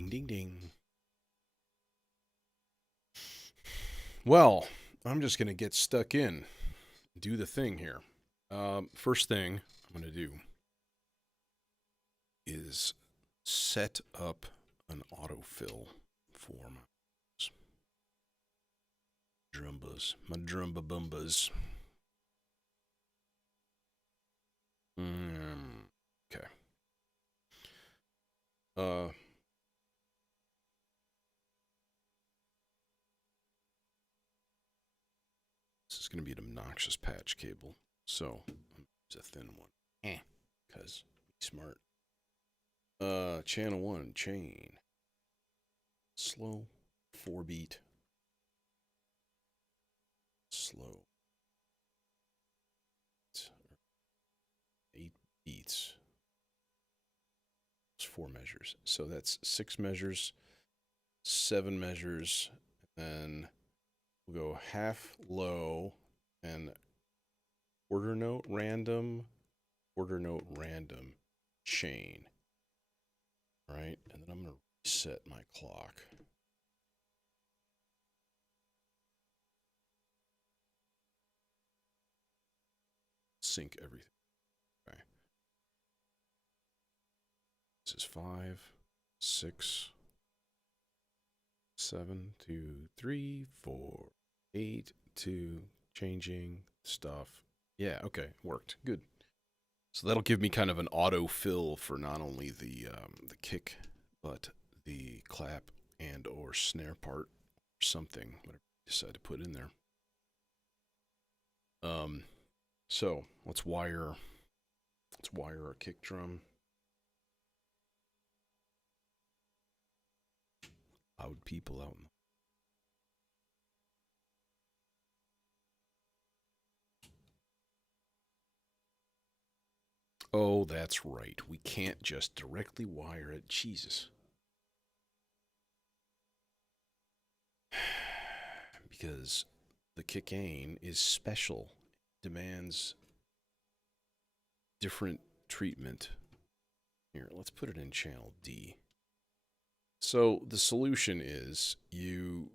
Ding, ding, ding. Well, I'm just going to get stuck in, do the thing here. First thing I'm going to do is set up an autofill for my drumba bumbas. Okay. This is going to be an obnoxious patch cable, so I'm going to use a thin one. Because smart. Channel 1, chain. Slow, 4 beat. Slow. 8 beats. It's 4 measures. So that's 6 measures, 7 measures, and we'll go half low and quarter note random, chain. All right, and then I'm going to reset my clock. Sync everything. Okay. This is 5, 6, 7, 2, 3, 4, 8, 2, changing stuff. Yeah, okay, worked. Good. So that'll give me kind of an auto fill for not only the kick, but the clap and or snare part or something, whatever you decide to put in there. So let's wire our kick drum. Loud people out in the Oh, that's right. We can't just directly wire it. Jesus. Because the kick-ain is special. Demands different treatment. Here, let's put it in channel D. So the solution is you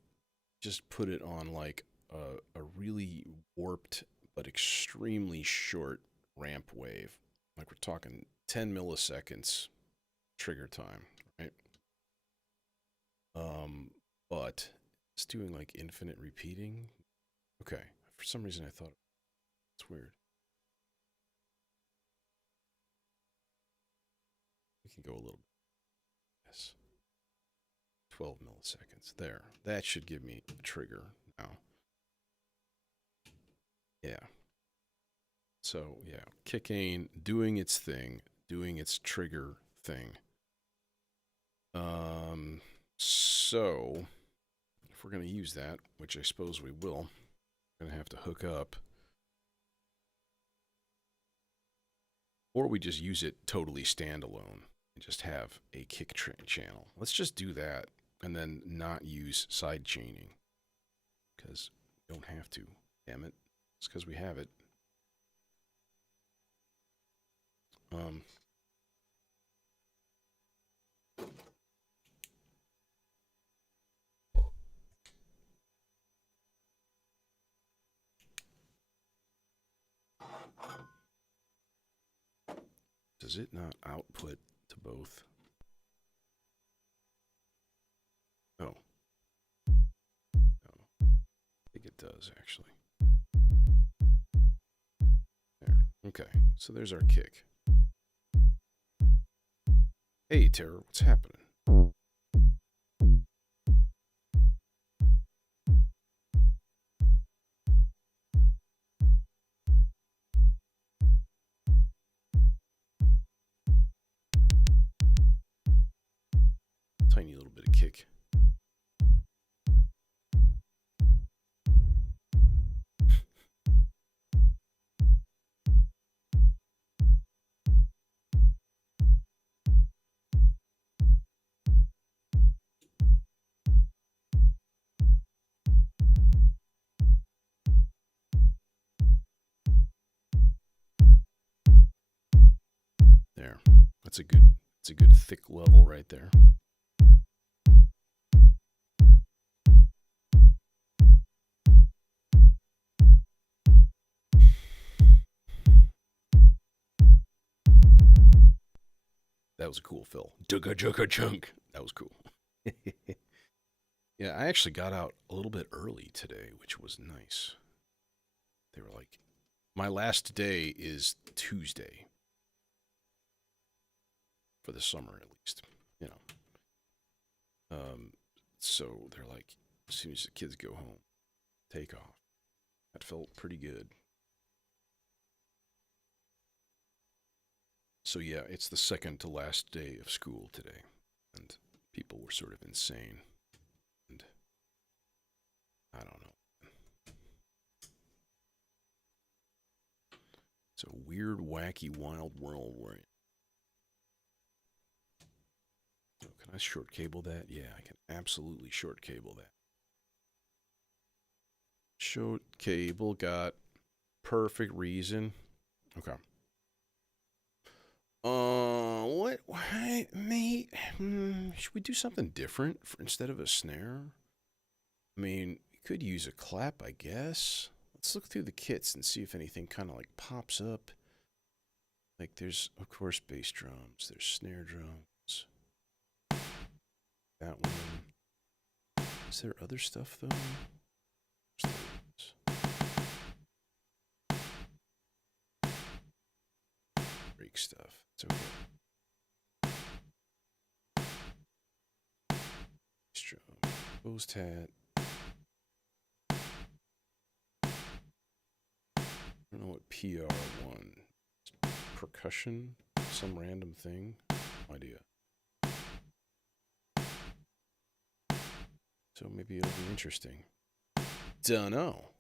just put it on like a really warped but extremely short ramp wave. Like we're talking 10 milliseconds trigger time, right? But it's doing like infinite repeating. Okay, for some reason I thought it's weird. We can go a little bit. Yes. 12 milliseconds. There. That should give me a trigger now. Yeah. So, yeah, kick-ain doing its thing, doing its trigger thing. So, if we're going to use that, which I suppose we will, we're going to have to hook up. Or we just use it totally standalone and just have a kick channel. Let's just do that and then not use side chaining. Because we don't have to. Damn it. It's because we have it. Does it not output to both? Oh. No. I think it does, actually. There. Okay. So there's our kick. Hey, Terror, what's happening? Tiny little bit of kick. There. That's a good thick level right there. That was a cool fill. Jugga jugga chunk. That was cool. Yeah, I actually got out a little bit early today, which was nice. They were like, my last day is Tuesday. For the summer, at least. You know. So they're like, as soon as the kids go home, take off. That felt pretty good. So yeah, it's the second to last day of school today. And people were sort of insane. And I don't know. It's a weird, wacky, wild world we're in. Oh, can I short cable that? Yeah, I can absolutely short cable that. Short cable got perfect reason. Okay. What, mate? Should we do something different instead of a snare? I mean, we could use a clap, I guess. Let's look through the kits and see if anything kind of like pops up. Like there's, of course, bass drums. There's snare drums. That one. Is there other stuff, though? Break stuff. It's okay. Exposed hat. I don't know what PR1. Percussion? Some random thing? No idea. So maybe it'll be interesting. Dunno.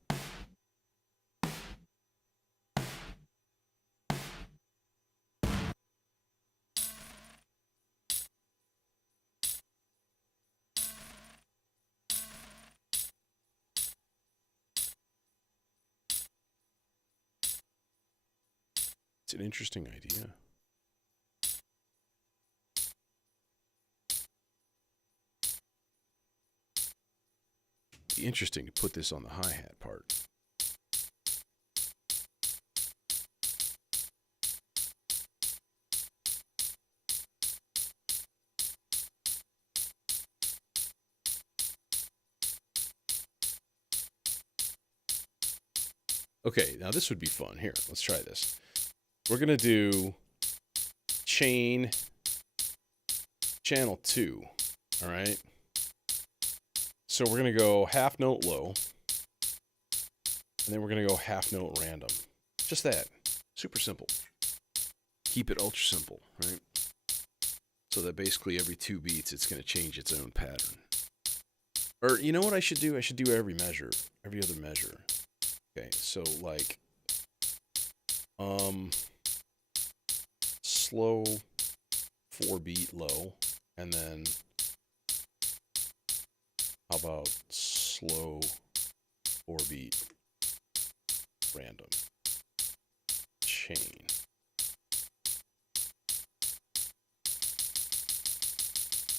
It's an interesting idea. It'd be interesting to put this on the hi-hat part. Okay, now this would be fun. Here, let's try this. We're going to do chain channel 2, all right? So we're going to go half note low, and then we're going to go half note random. Just that. Super simple. Keep it ultra simple, right? So that basically every 2 beats, it's going to change its own pattern. Or you know what I should do? I should do every measure, every other measure. Okay, so like, slow 4-beat low, and then how about slow 4-beat random chain.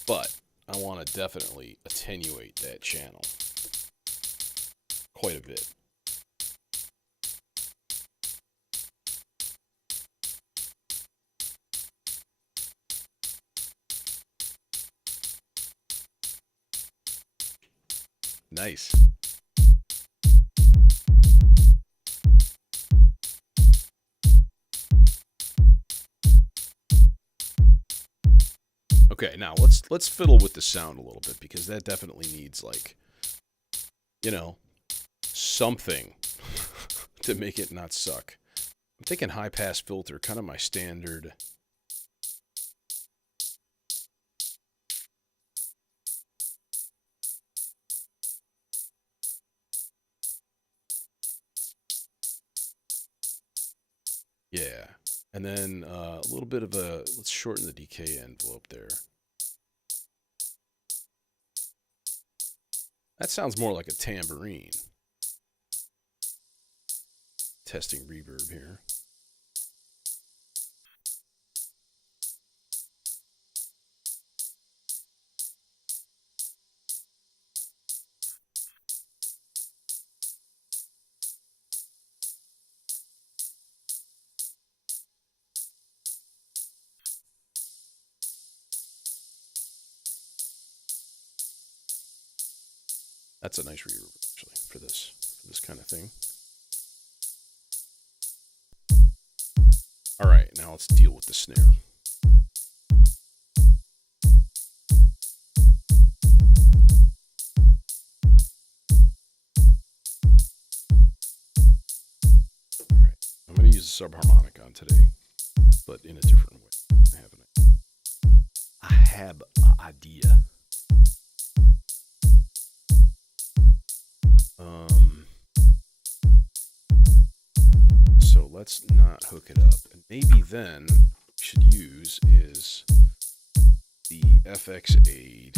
But I want to definitely attenuate that channel quite a bit. Nice. Okay, now let's fiddle with the sound a little bit because that definitely needs like, you know, something to make it not suck. I'm thinking high pass filter, kind of my standard. Yeah. And then a little bit of a, let's shorten the decay envelope there. That sounds more like a tambourine. Testing reverb here. That's a nice reverb, actually, for this kind of thing. All right, now let's deal with the snare. All right, I'm going to use a subharmonicon today, but in a different way. I have an idea. So let's not hook it up. And maybe then what we should use is the FX aid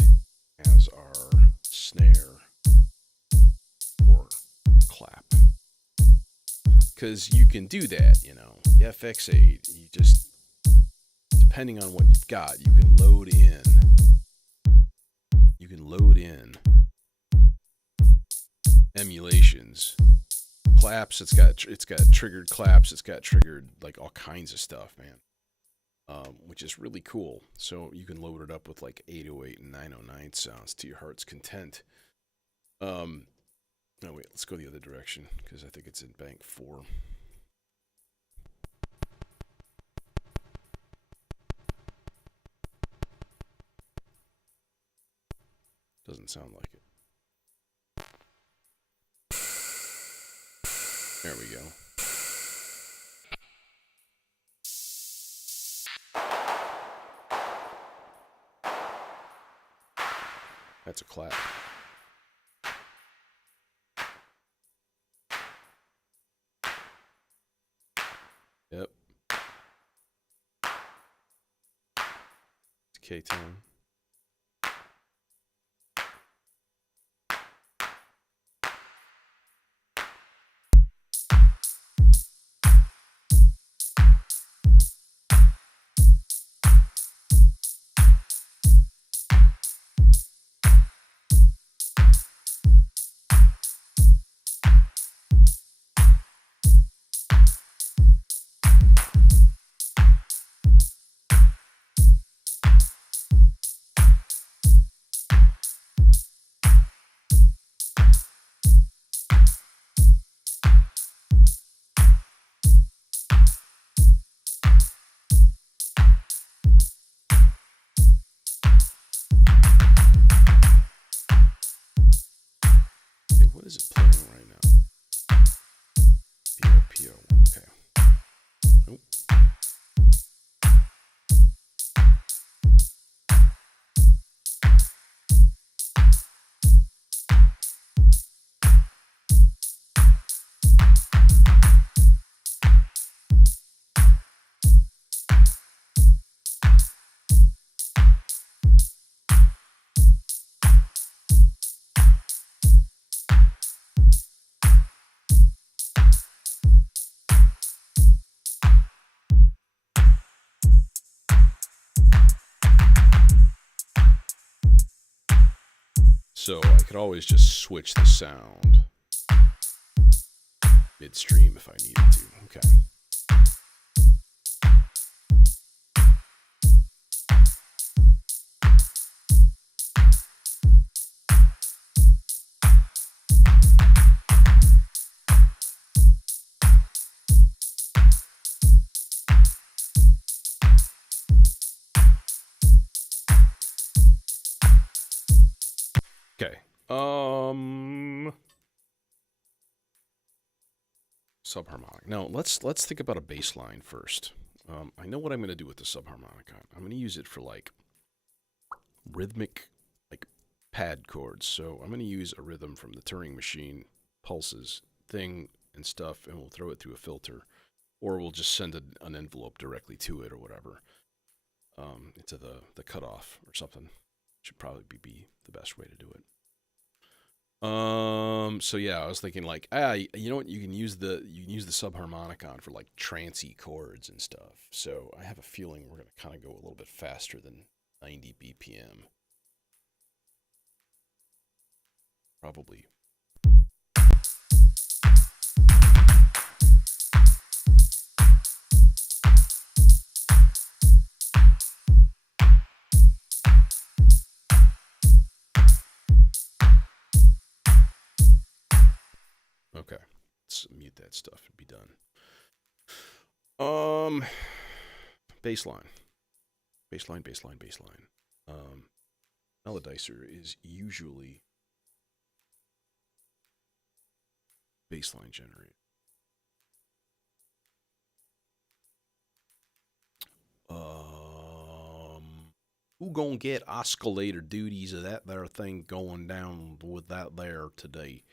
as our snare or clap. Because you can do that, you know. The FX aid, you just, depending on what you've got, you can load in. Emulations. Claps, it's got triggered claps, it's got triggered like all kinds of stuff, man. Which is really cool. So you can load it up with like 808 and 909 sounds to your heart's content. No, wait, let's go the other direction because I think it's in bank 4. Doesn't sound like it. There we go. That's a clap. Yep. It's K-tone. What is it playing right now? PO. Okay. Nope. So I could always just switch the sound midstream if I needed to. Okay. Okay. Subharmonic. Now let's think about a bass line first. I know what I'm going to do with the subharmonicon. I'm going to use it for like rhythmic, like pad chords. So I'm going to use a rhythm from the Turing machine pulses thing and stuff, and we'll throw it through a filter, or we'll just send an envelope directly to it or whatever, into the cutoff or something. Should probably be the best way to do it. So yeah, I was thinking like, you know what? You can use the subharmonicon for like trancey chords and stuff. So I have a feeling we're gonna kind of go a little bit faster than 90 BPM. Probably. that stuff would be done. Baseline. Melodicer is usually baseline generated. Who gonna get oscillator duties of that there thing going down with that there today?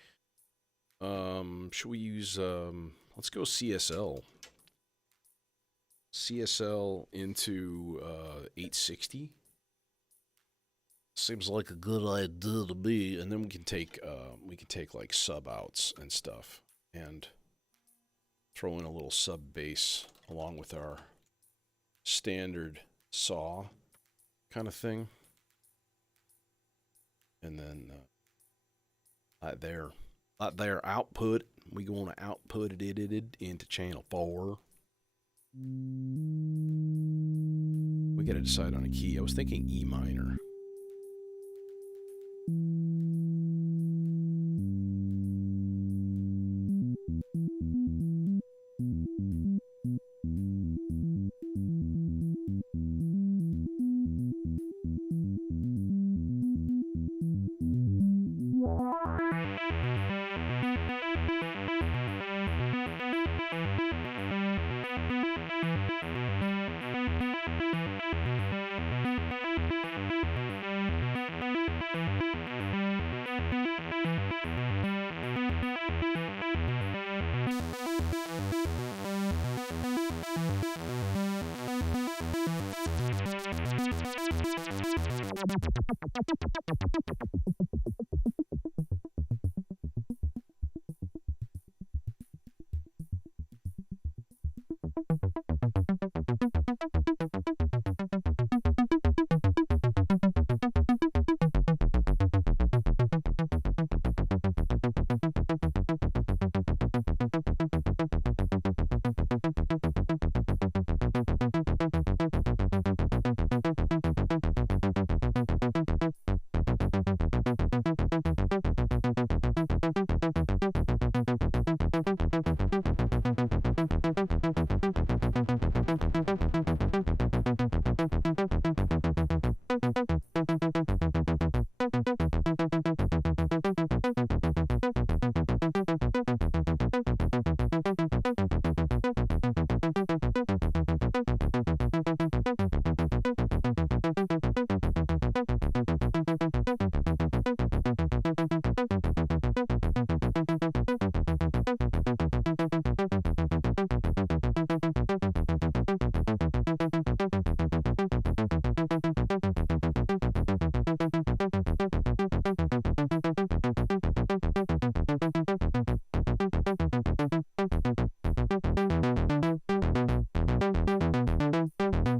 Should we use, let's go CSL. CSL into 860. Seems like a good idea to me. And then we can take like sub outs and stuff and throw in a little sub bass along with our standard saw kind of thing. And then that there output, we want to output it into channel 4. We got to decide on a key. I was thinking E minor.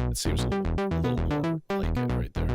It seems a little more like it right there.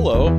hello.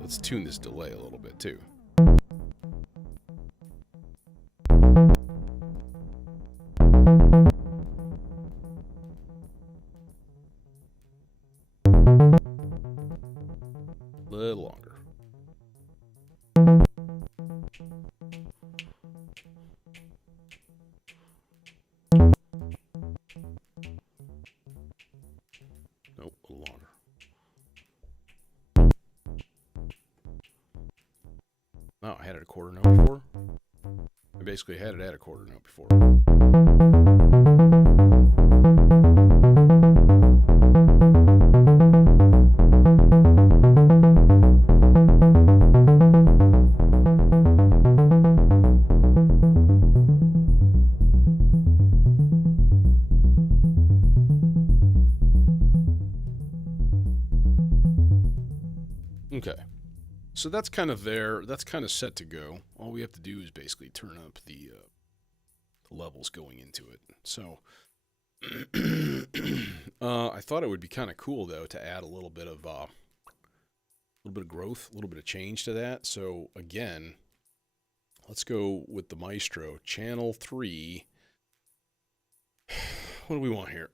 Let's tune this delay a little bit too. A little longer. Nope, a little longer. Oh, I had it a quarter note before. I basically had it at a quarter note before. Okay. So that's kind of there. That's kind of set to go. All we have to do is basically turn up the levels going into it. So I thought it would be kind of cool though to add a little bit of growth, a little bit of change to that. So again, let's go with the Maestro channel 3. What do we want here?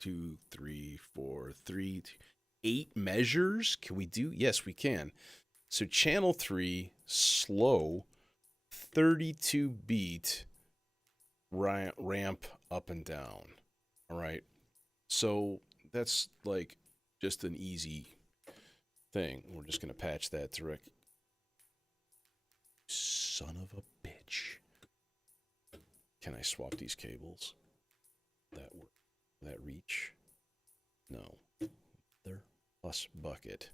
2, 3, 4, 3. 8 measures? Can we do? Yes, we can. So channel 3, slow, 32 beat, ramp up and down. All right. So that's like just an easy thing. We're just going to patch that direct. Son of a bitch. Can I swap these cables? That work? That reach? No. There. Plus bucket.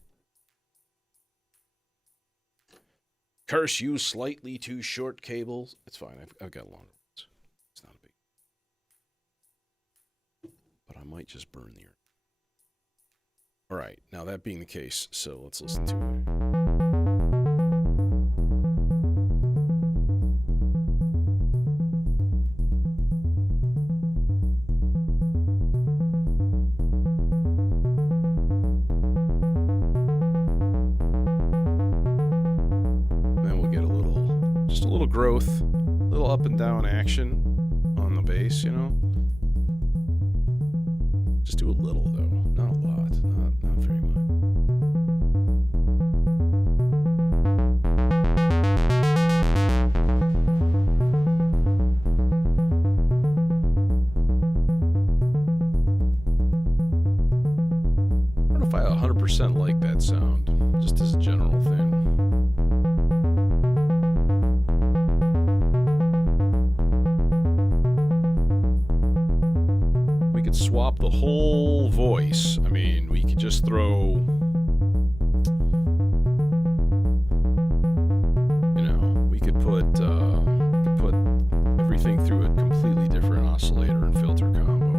Curse you, slightly too short cables. It's fine. I've got longer ones. It's not a big. But I might just burn the earth. All right. Now that being the case, so let's listen to it. Growth, a little up and down action on the bass, you know. Just do a little though, not a lot, not very much. I don't know if I 100% like that sound, just as a general thing. Swap the whole voice. I mean, we could just throw, you know, we could put everything through a completely different oscillator and filter combo.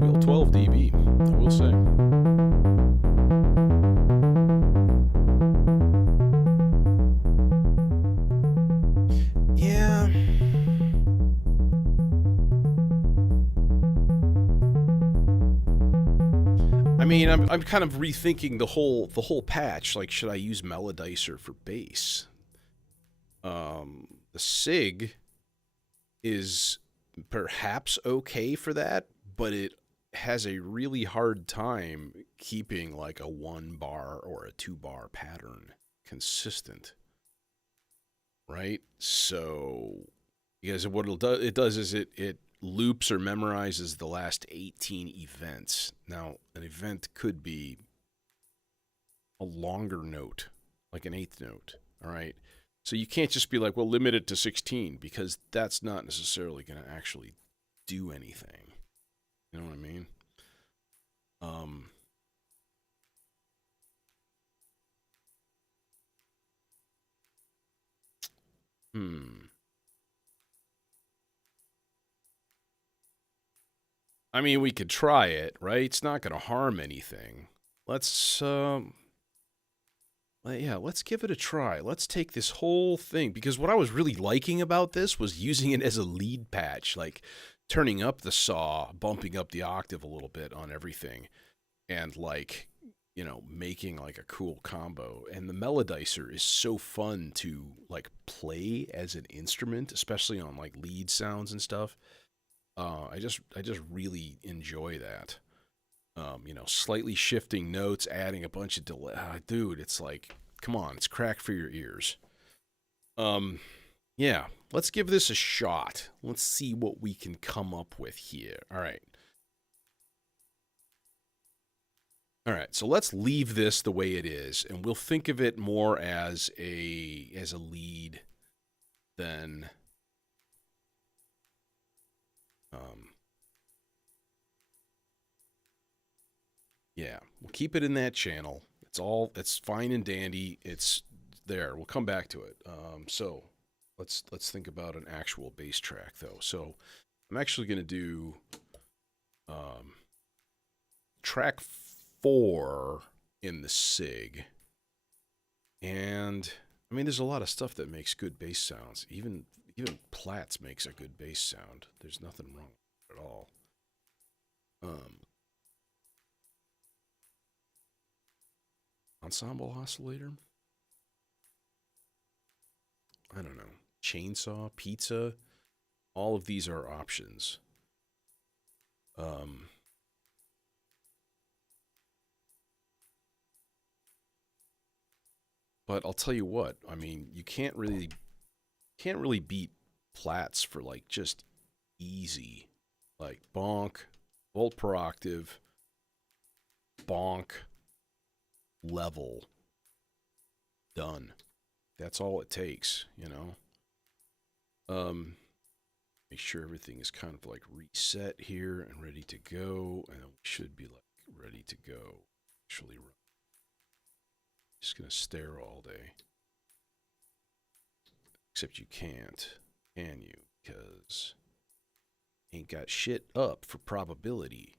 wheel, 12 dB, I will say. Yeah. I mean, I'm kind of rethinking the whole patch. Like, should I use Melodicer for bass? The SIG is perhaps okay for that, but it has a really hard time keeping like a 1 bar or a 2 bar pattern consistent, right? So, because what it does is it loops or memorizes the last 18 events. Now, an event could be a longer note, like an eighth note, all right? So you can't just be like, well, limit it to 16, because that's not necessarily going to actually do anything. You know what I mean? Um, hmm. I mean, we could try it, right? It's not going to harm anything. Let's, yeah, let's give it a try. Let's take this whole thing, because what I was really liking about this was using it as a lead patch, like turning up the saw, bumping up the octave a little bit on everything, and like, you know, making like a cool combo. And the Melodicer is so fun to like play as an instrument, especially on like lead sounds and stuff. I just really enjoy that. You know, slightly shifting notes, adding a bunch of delay. Dude, it's like, come on, it's crack for your ears. Um, yeah, let's give this a shot. Let's see what we can come up with here. All right. All right, so let's leave this the way it is, and we'll think of it more as a lead than um, yeah. We'll keep it in that channel. It's fine and dandy. It's there. We'll come back to it. So let's think about an actual bass track though. So I'm actually going to do um, track 4 in the SIG. And I mean, there's a lot of stuff that makes good bass sounds. Even Platts makes a good bass sound. There's nothing wrong with it at all. Ensemble oscillator. I don't know. Chainsaw, pizza. All of these are options. Um, but I'll tell you what. I mean, you can't really beat Platts for like just easy, like bonk, volt per octave, bonk, level, done. That's all it takes, you know. Make sure everything is kind of like reset here and ready to go, and we should be like ready to go. Actually, just gonna stare all day. Except you can't, can you? Because ain't got shit up for probability.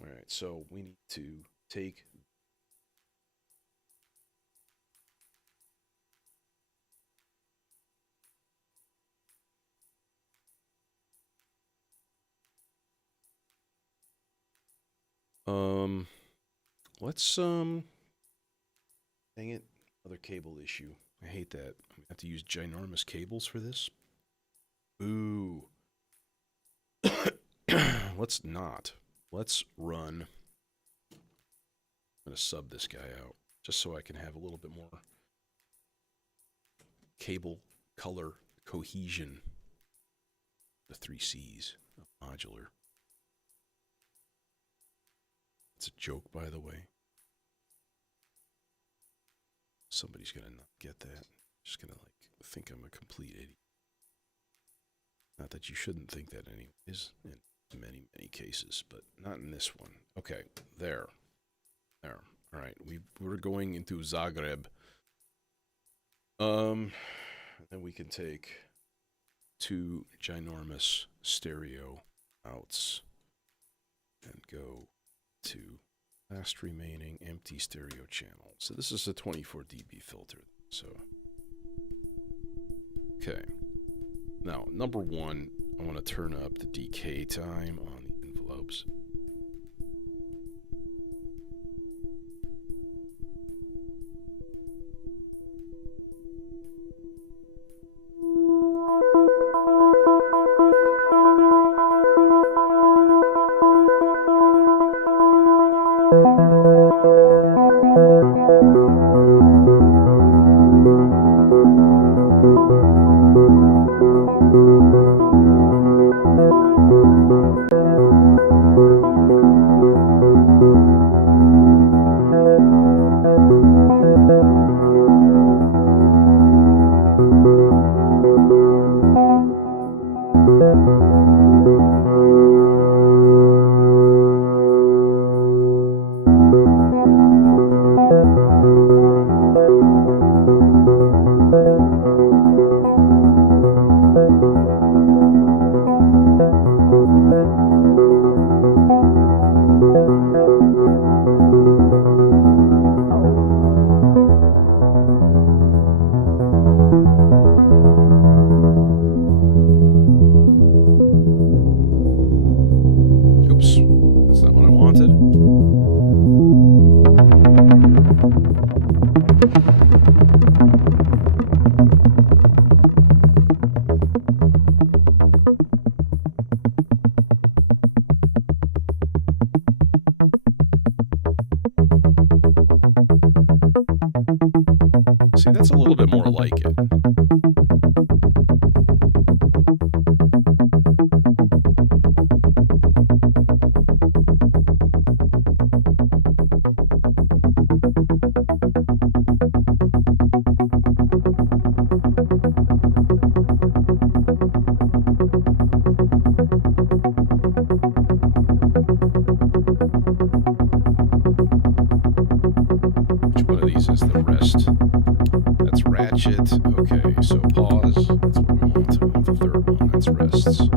All right, so we need to take um let's dang it, another cable issue. I hate that. I have to use ginormous cables for this. Ooh. Let's not. Let's run. I'm gonna sub this guy out just so I can have a little bit more cable color cohesion. The 3Cs of modular. It's a joke, by the way. Somebody's gonna not get that. Just gonna like think I'm a complete idiot. Not that you shouldn't think that anyways, in many cases, but not in this one. Okay, there. All right, we're going into Zagreb. Then we can take 2 ginormous stereo outs. and go to last remaining empty stereo channel. So this is a 24 dB filter. So, okay. Now, number one, I want to turn up the decay time on the envelopes. See, that's a little bit more like it. Which one of these is the rest? That's ratchet. Okay, so pause. That's what we want. We want the third one. That's rests.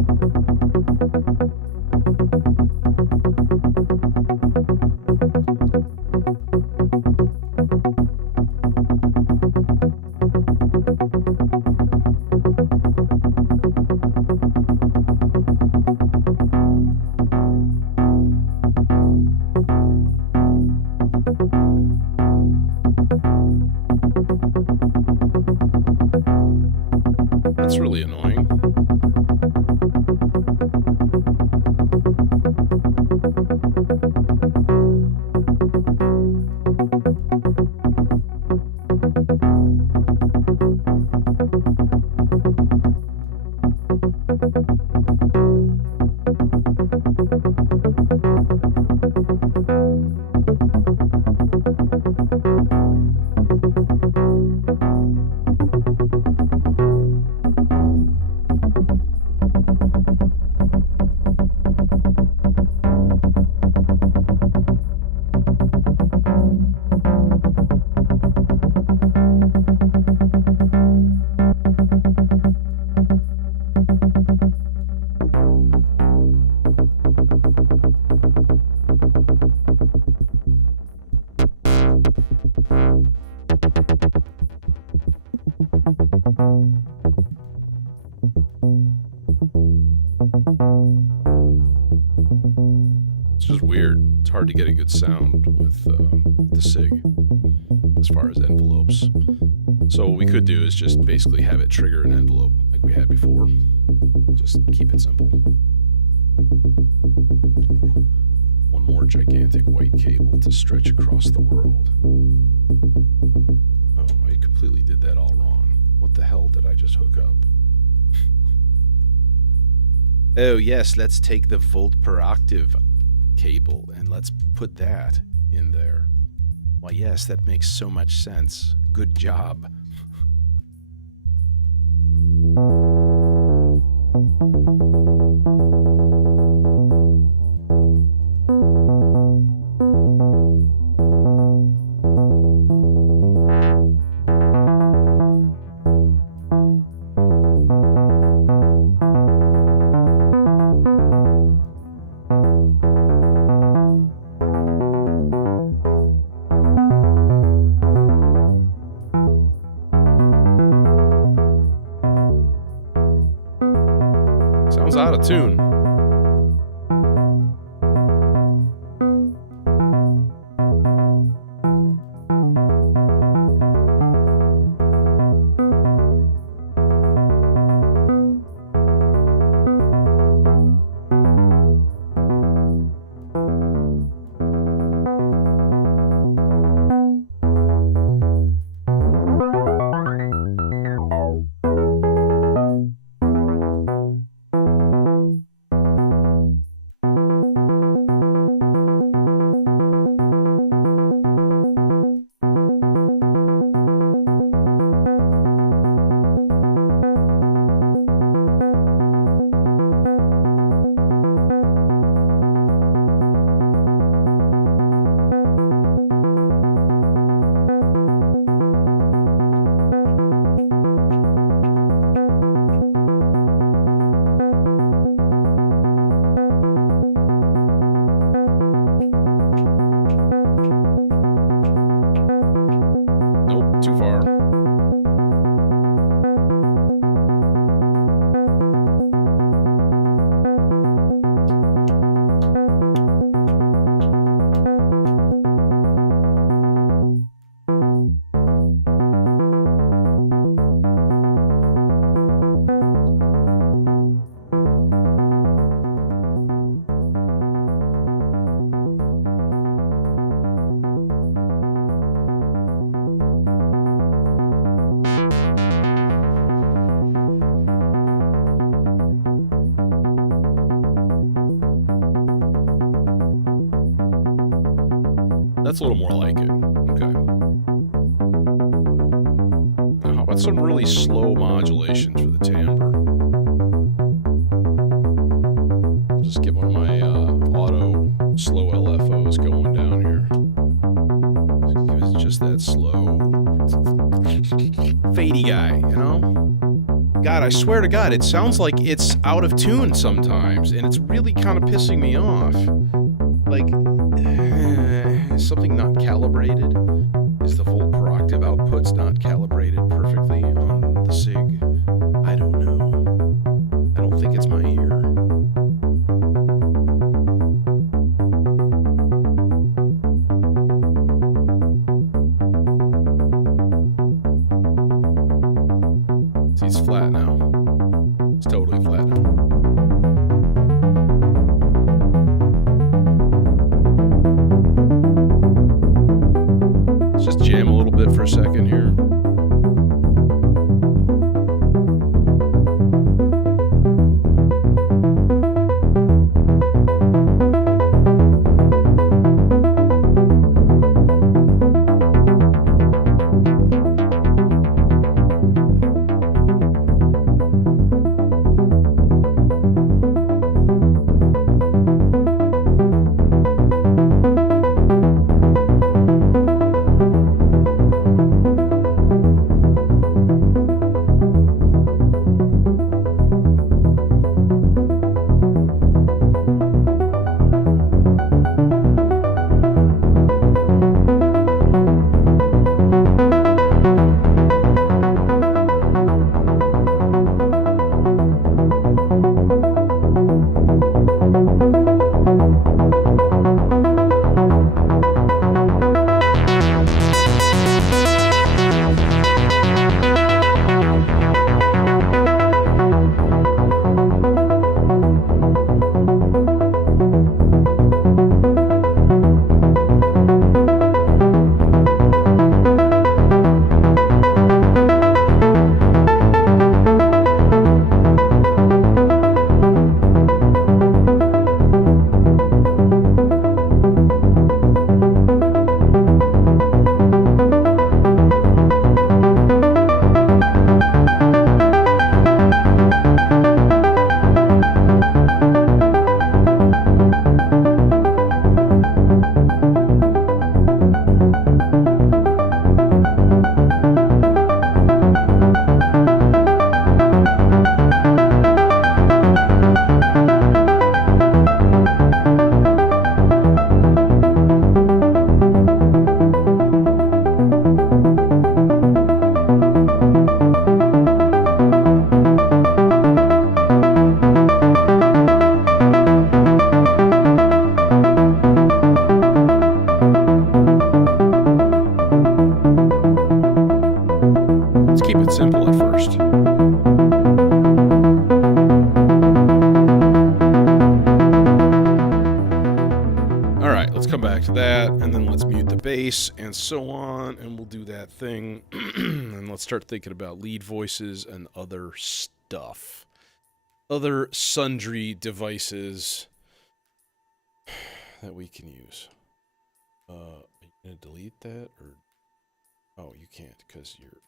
That's really annoying. It's just weird. It's hard to get a good sound with the SIG as far as envelopes. So what we could do is just basically have it trigger an envelope like we had before. Just keep it simple. One more gigantic white cable to stretch across the world. Oh, I completely did that all wrong. What the hell did I just hook up? Oh yes, let's take the volt per octave cable and let's put that in there. Why yes, that makes so much sense. Good job. sounds out of tune. Too far. That's a little more like it. Okay. Now, how about some really slow modulations for the timbre? Just get one of my auto slow LFOs going down here. It's just that slow, fadey guy, you know? God, I swear to God, it sounds like it's out of tune sometimes, and it's really kind of pissing me off. Like, is something not calibrated? Is the volt per octave outputs not calibrated perfectly on the SIG? I don't know. I don't think it's my ear. See, it's flat now. It's totally flat now. Just jam a little bit for a second here. let's come back to that, and then let's mute the bass, and so on, and we'll do that thing. And let's start thinking about lead voices and other stuff. Other sundry devices that we can use. Are you going to delete that, or... Oh, you can't, because you're...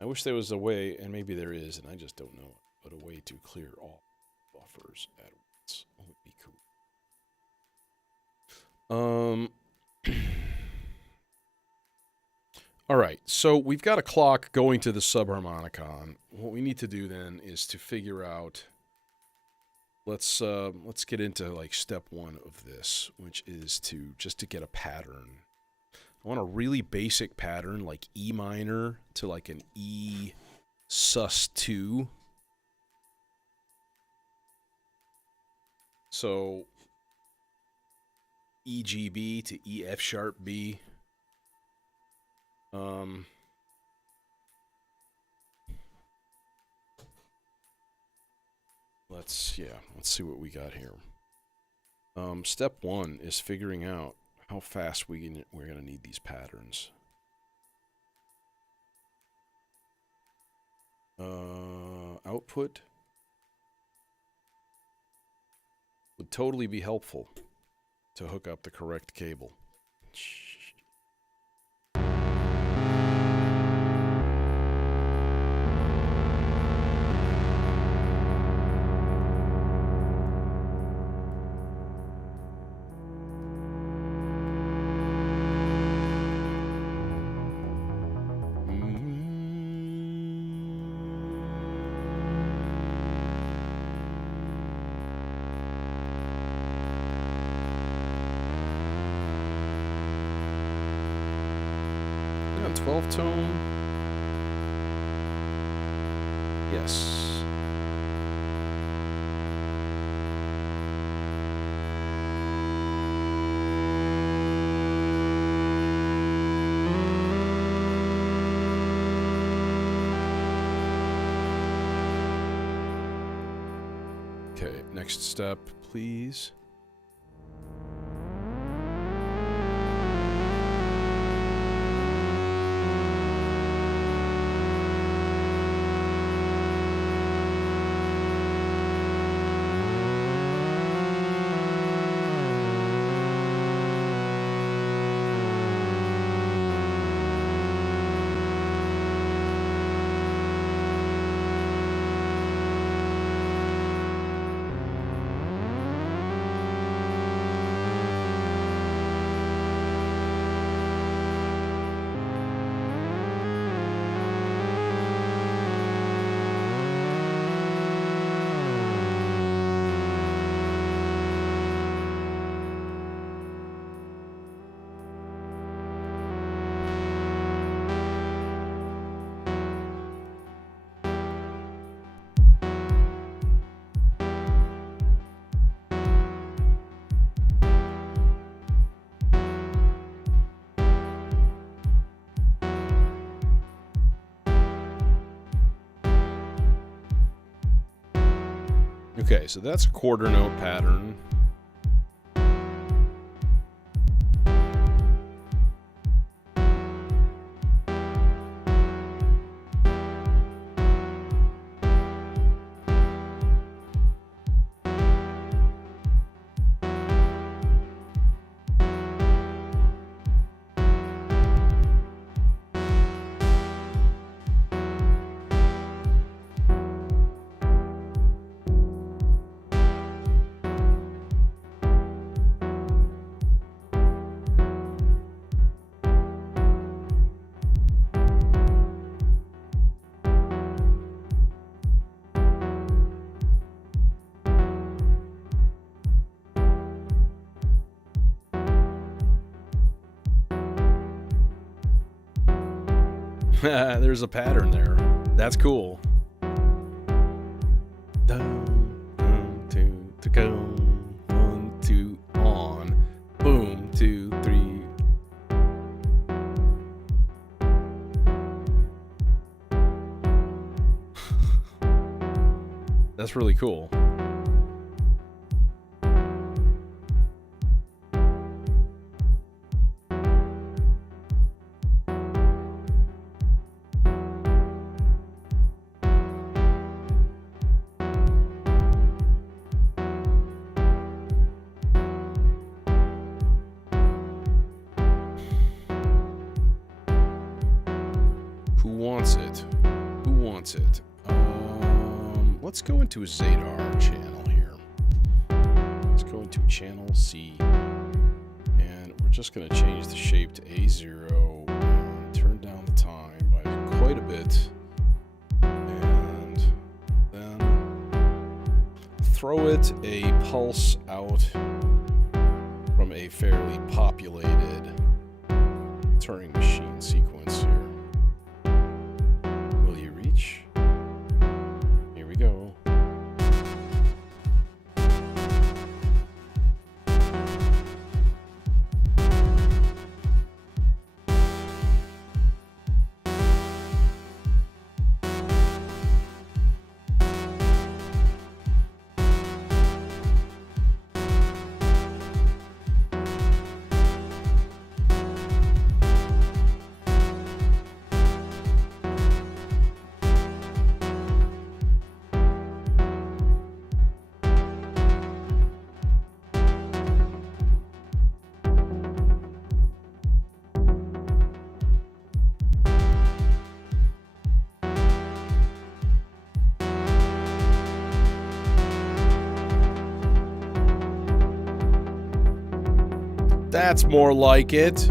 I wish there was a way, and maybe there is, and I just don't know, but a way to clear all buffers at once. That would be cool. Alright, so we've got a clock going to the subharmonicon. What we need to do then is to figure out... Let's get into, like, step one of this, which is just to get a pattern. I want a really basic pattern, like E minor to like an E sus2. So E G B to E F sharp B. Let's see what we got here. Step one is figuring out how fast we're going to need these patterns. Output would totally be helpful to hook up the correct cable. on 12 tone? Yes. Okay, next step, please. Okay, so that's a quarter note pattern. There's a pattern there. That's cool. Down, two, to go. 1, 2, on. Boom, 2, 3. That's really cool. that's it. Let's go into a Zadar channel here. Let's go into channel C. And we're just going to change the shape to A0 and turn down the time by quite a bit. And then throw it a pulse out from a fairly populated Turing machine sequence here. Will you reach? Here we go. That's more like it.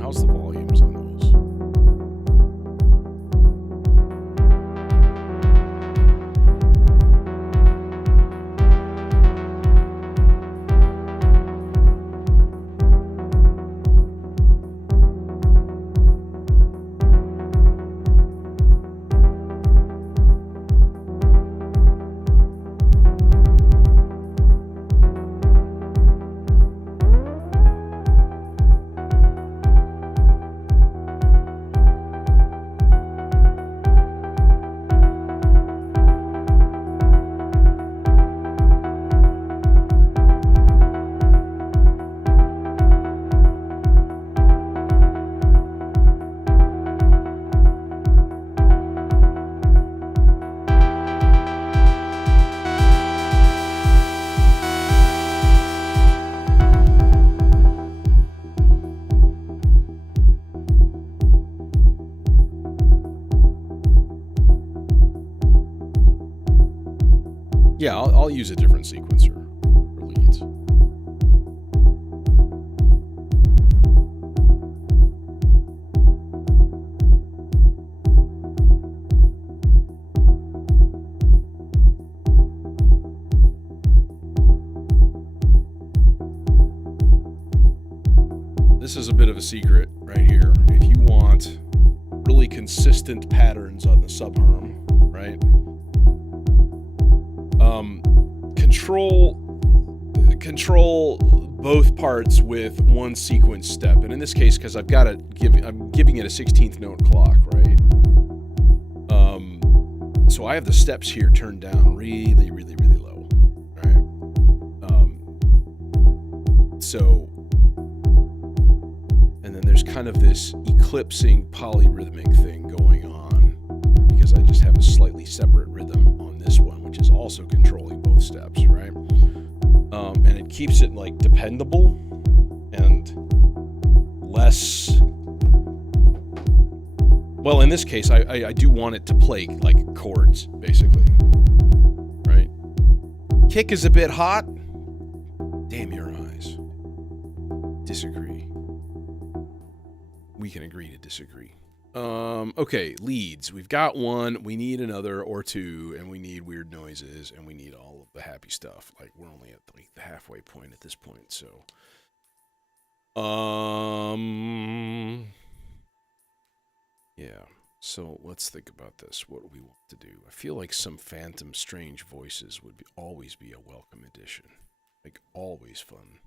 How's the volumes on those? Yeah, I'll use a different sequencer for leads. This is a bit of a secret right here. If you want really consistent patterns on the subharm, right? Control both parts with one sequence step, and in this case, because I'm giving it a 16th note clock, right? So I have the steps here turned down really, really, really low, right? And then there's kind of this eclipsing polyrhythmic thing going on because I just have a slightly separate rhythm on this one, which is also controlling both steps, right? And it keeps it like dependable and less. Well, in this case, I do want it to play like chords, basically, right? Kick is a bit hot. Damn your eyes. Disagree. We can agree to disagree. Okay, leads. We've got one. We need another or two, and we need weird noises, and we need all of the happy stuff. Like, we're only at like the halfway point at this point, so. Yeah. So let's think about this. What do we want to do? I feel like some phantom strange voices would always be a welcome addition. Like, always fun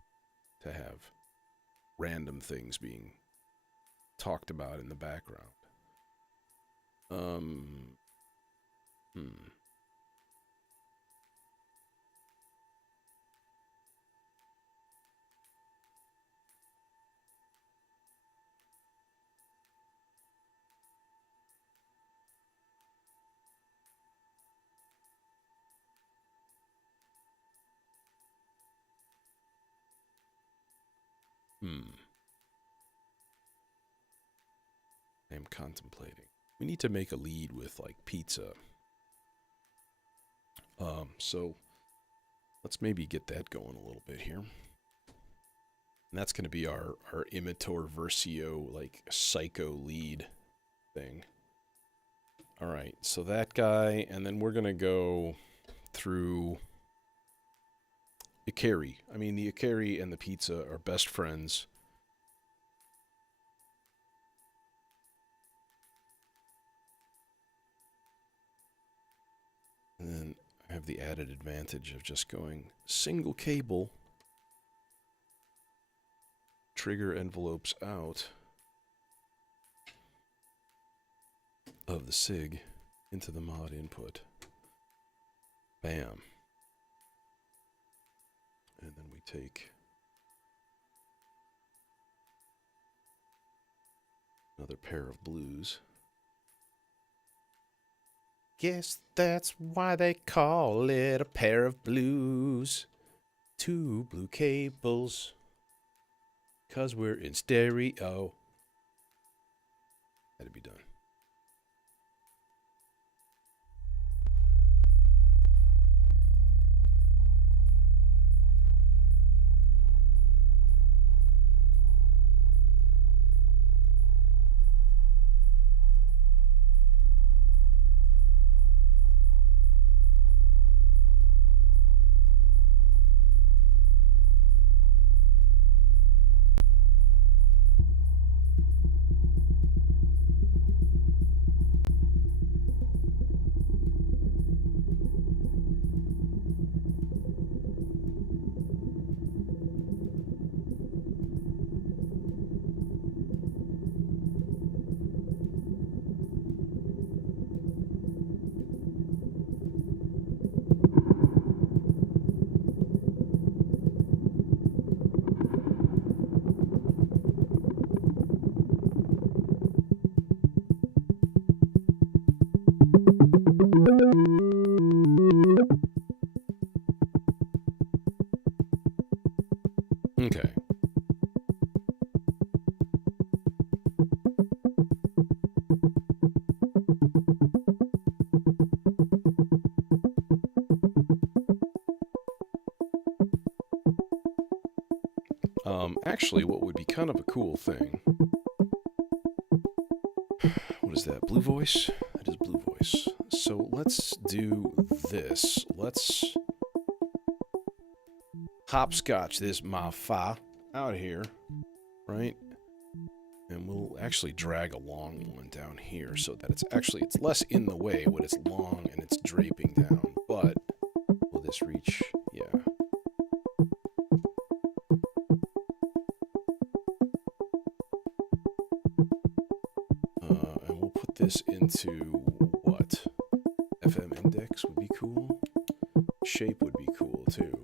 to have random things being talked about in the background. Um, hmm. I am contemplating. We need to make a lead with like pizza. So let's maybe get that going a little bit here. And that's going to be our imitor versio, like psycho lead thing. All right, so that guy, and then we're going to go through Ikari. I mean, the Ikari and the pizza are best friends. And then I have the added advantage of just going single cable, trigger envelopes out of the SIG into the mod input. Bam. And then we take another pair of blues. Guess that's why they call it a pair of blues. 2 blue cables. 'Cause we're in stereo. Had to be done. Okay. Actually, what would be kind of a cool thing... What is that? Blue voice? That is blue voice. So let's do this. Let's hopscotch this ma-fa out here, right? And we'll actually drag a long one down here so that it's less in the way when it's long and it's draping down. But will this reach? Yeah. And we'll put this into what? FM index would be cool. Shape would be cool too.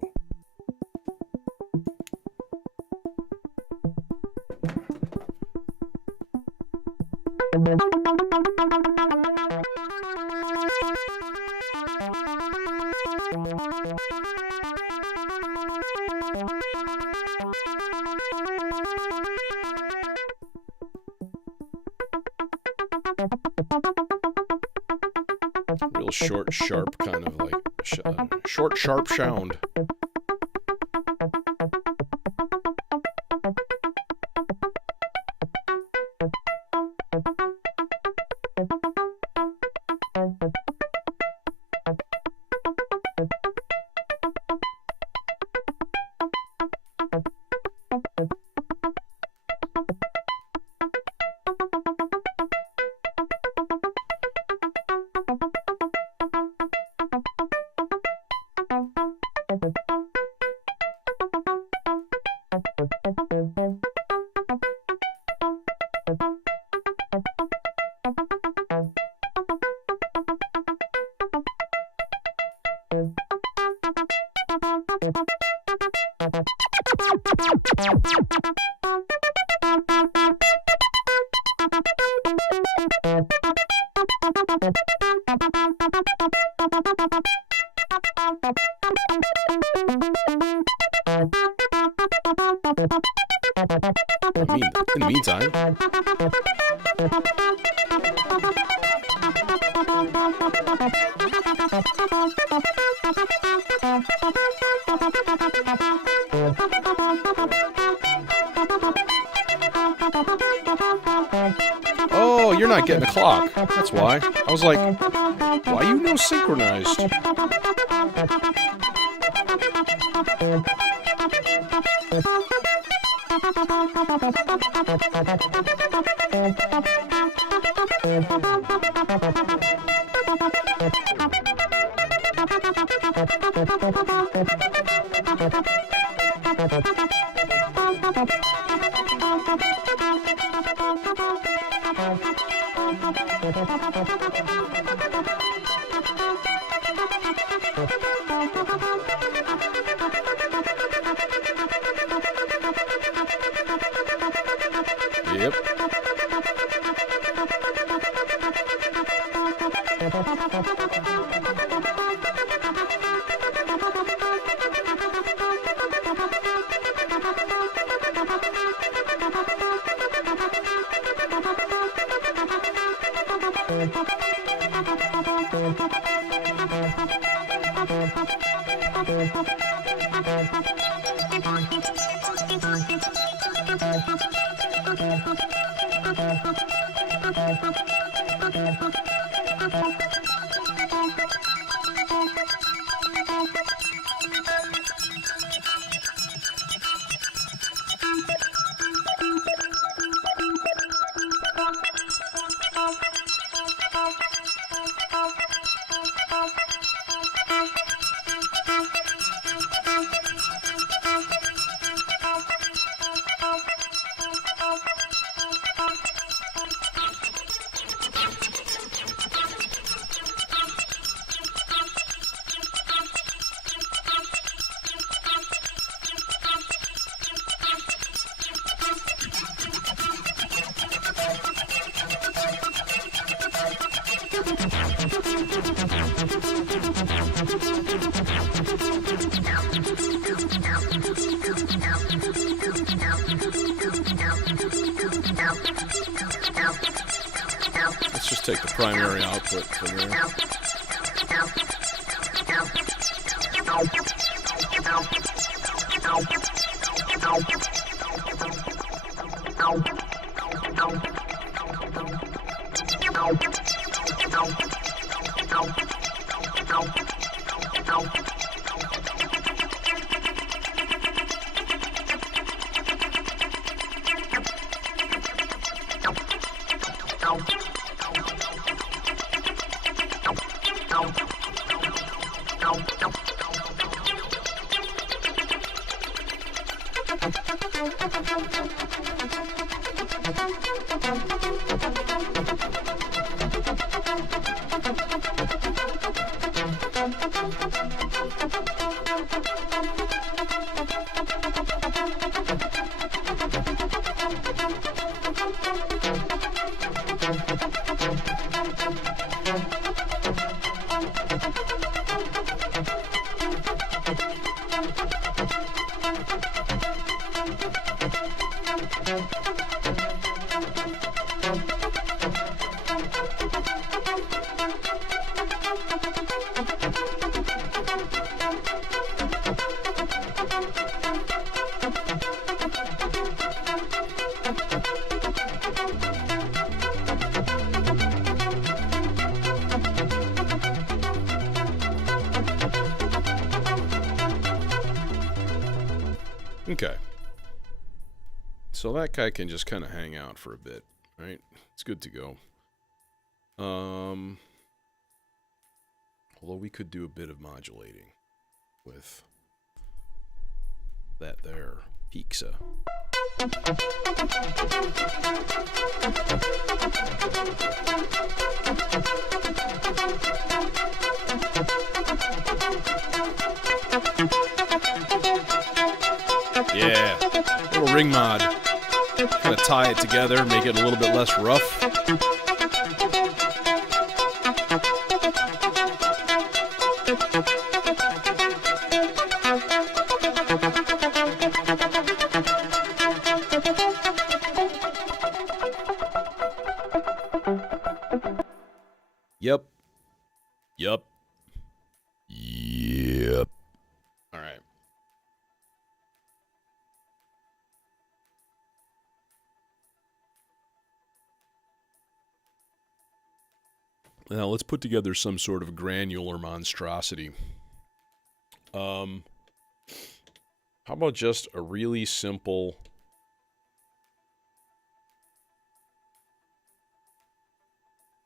Real short, sharp kind of like short, sharp sound. In the meantime, oh, you're not getting a clock. That's why. I was like, why you no synchronized? Yep. Let's just take the primary output from there. Okay. So that guy can just kind of hang out for a bit, right? It's good to go. Although we could do a bit of modulating with that there pizza. Yeah, little ring mod. Kind of tie it together, make it a little bit less rough. Yep. Yep. Yep. All right. Now let's put together some sort of granular monstrosity. How about just a really simple...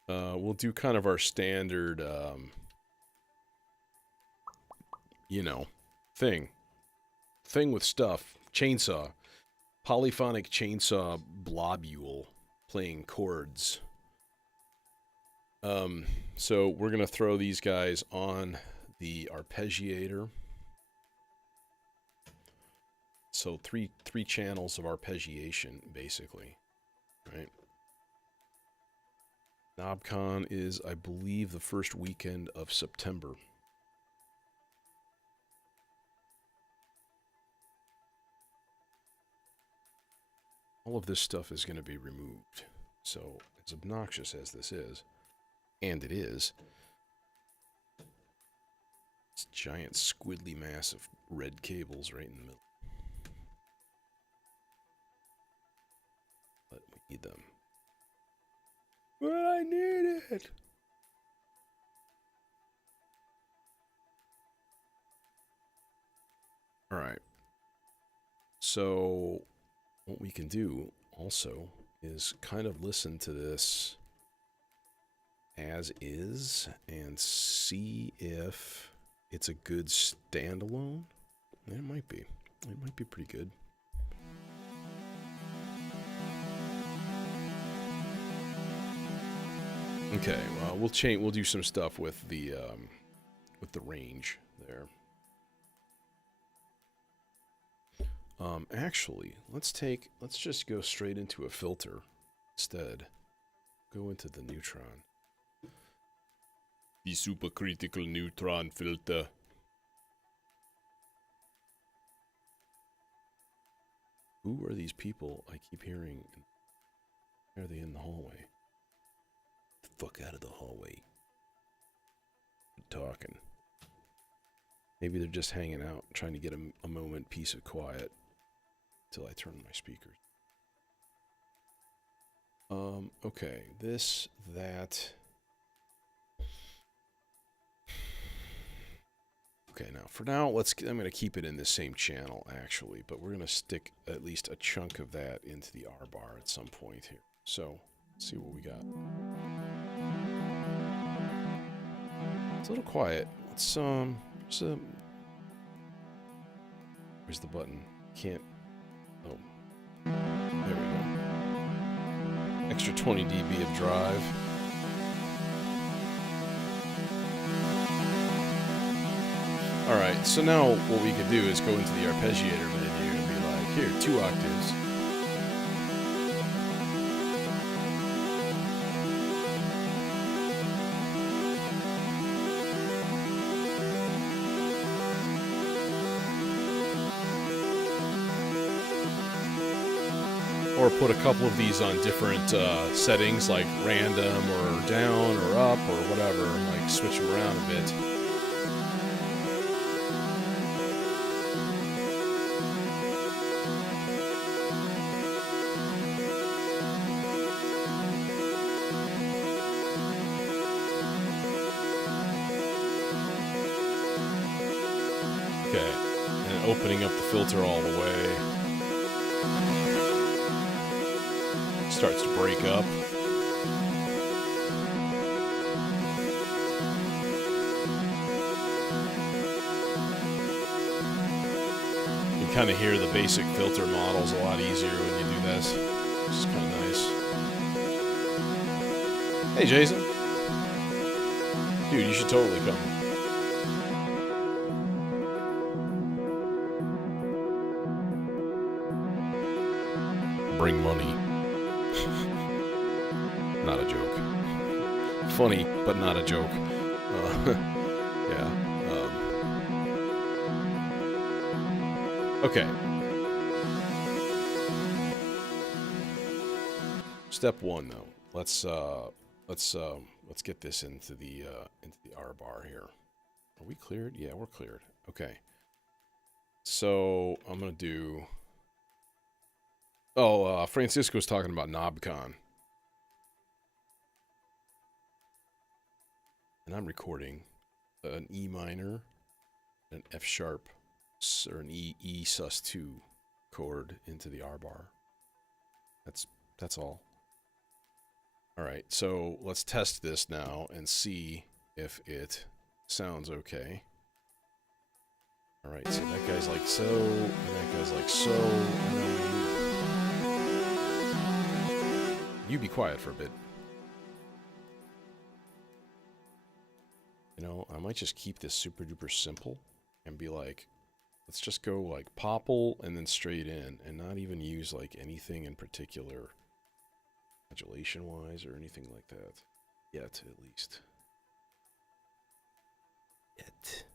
we'll do kind of our standard, you know, thing with stuff. Chainsaw. Polyphonic chainsaw blobule playing chords. So we're going to throw these guys on the arpeggiator. So three channels of arpeggiation, basically, right? KnobCon is, I believe, the first weekend of September. All of this stuff is going to be removed. So, as obnoxious as this is, and it is, this giant squiddly mass of red cables right in the middle. But we need them. But I need it! Alright. So, what we can do also is kind of listen to this as is and see if it's a good standalone. It might be. It might be pretty good. Okay, well, we'll do some stuff with the range there. Actually, let's just go straight into a filter instead. Go into the neutron. The supercritical neutron filter. Who are these people I keep hearing? Are they in the hallway? The fuck out of the hallway. I'm talking. Maybe they're just hanging out, trying to get a moment peace of quiet. Till I turn my speakers. Okay, this, that. Okay, now, for now, I'm going to keep it in the same channel, actually, but we're going to stick at least a chunk of that into the R bar at some point here. So, let's see what we got. It's a little quiet. Let's, where's the button? Can't. Oh. There we go. Extra 20 dB of drive. Alright, so now what we could do is go into the arpeggiator menu and be like, here, 2 octaves. Or put a couple of these on different settings, like random or down or up or whatever, like switch them around a bit. Okay, and opening up the filter all the way. Starts to break up. You can kind of hear the basic filter models a lot easier when you do this, which is kind of nice. Hey, Jason. Dude, you should totally come. bring money. Not a joke. Funny, but not a joke. Yeah. Okay. Step one, though. Let's get this into the R bar here. Are we cleared? Yeah, we're cleared. Okay. So I'm gonna do. Oh, Francisco's talking about KnobCon, and I'm recording an E minor, an F sharp, or an E sus2 chord into the R bar. That's all. All right, so let's test this now and see if it sounds okay. All right, so that guy's like so, and that guy's like so, and then you be quiet for a bit. You know, I might just keep this super duper simple and be like, let's just go like popple and then straight in and not even use like anything in particular modulation wise or anything like that. Yet, at least. Yet.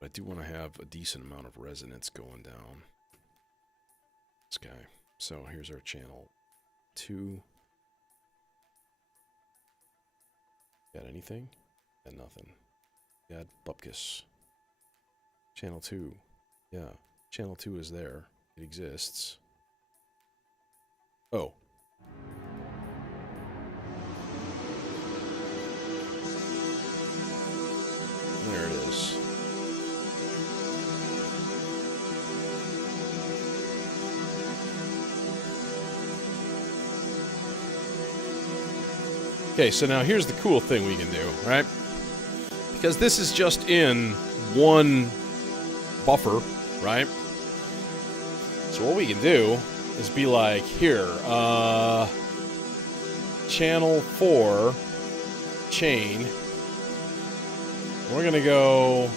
But I do want to have a decent amount of resonance going down this guy. So here's our channel 2. Got anything? Got nothing. Got Bupkis. Channel 2. Yeah. Channel 2 is there. It exists. Oh. There it is. Okay, so now here's the cool thing we can do, right? Because this is just in one buffer, right? So what we can do is be like, here, channel 4, chain. We're gonna go...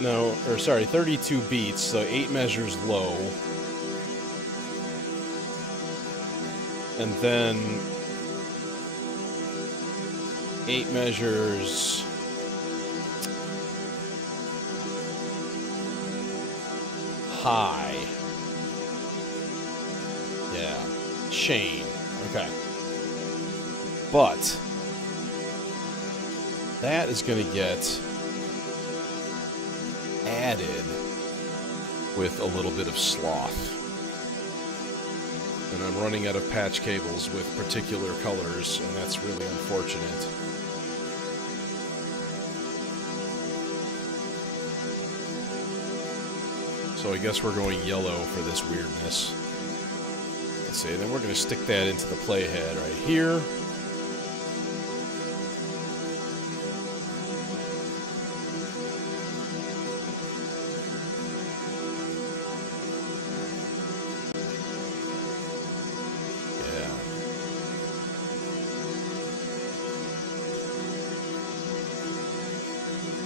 no, or sorry, 32 beats, so 8 measures low. And then 8 measures high. Yeah, chain. Okay. But that is going to get added with a little bit of sloth. And I'm running out of patch cables with particular colors, and that's really unfortunate. So I guess we're going yellow for this weirdness. Let's see, then we're going to stick that into the playhead right here.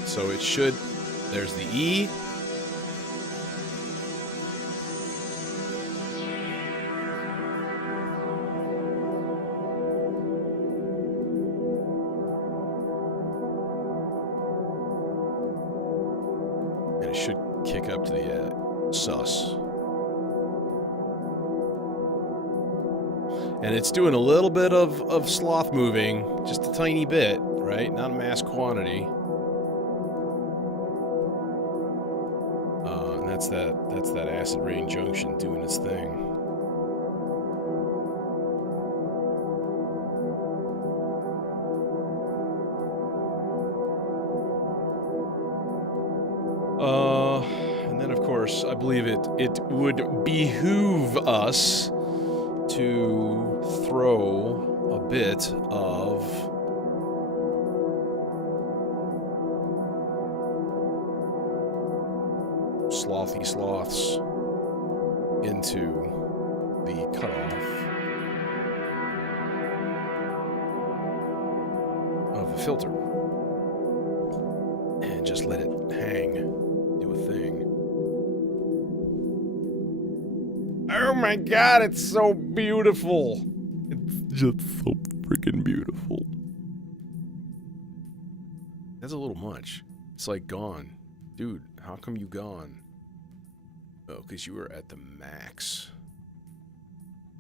So it should, there's the E. And it should kick up to the sus. And it's doing a little bit of sloth moving, just a tiny bit, right? Not a mass quantity. That's that acid rain junction doing its thing. And then of course I believe it would behoove us to throw a bit of slothy sloths into the cutoff. of a filter. And just let it hang, do a thing. Oh my god, it's so beautiful! It's just so freaking beautiful. That's a little much. It's like gone. Dude, how come you gone? Oh, because you were at the max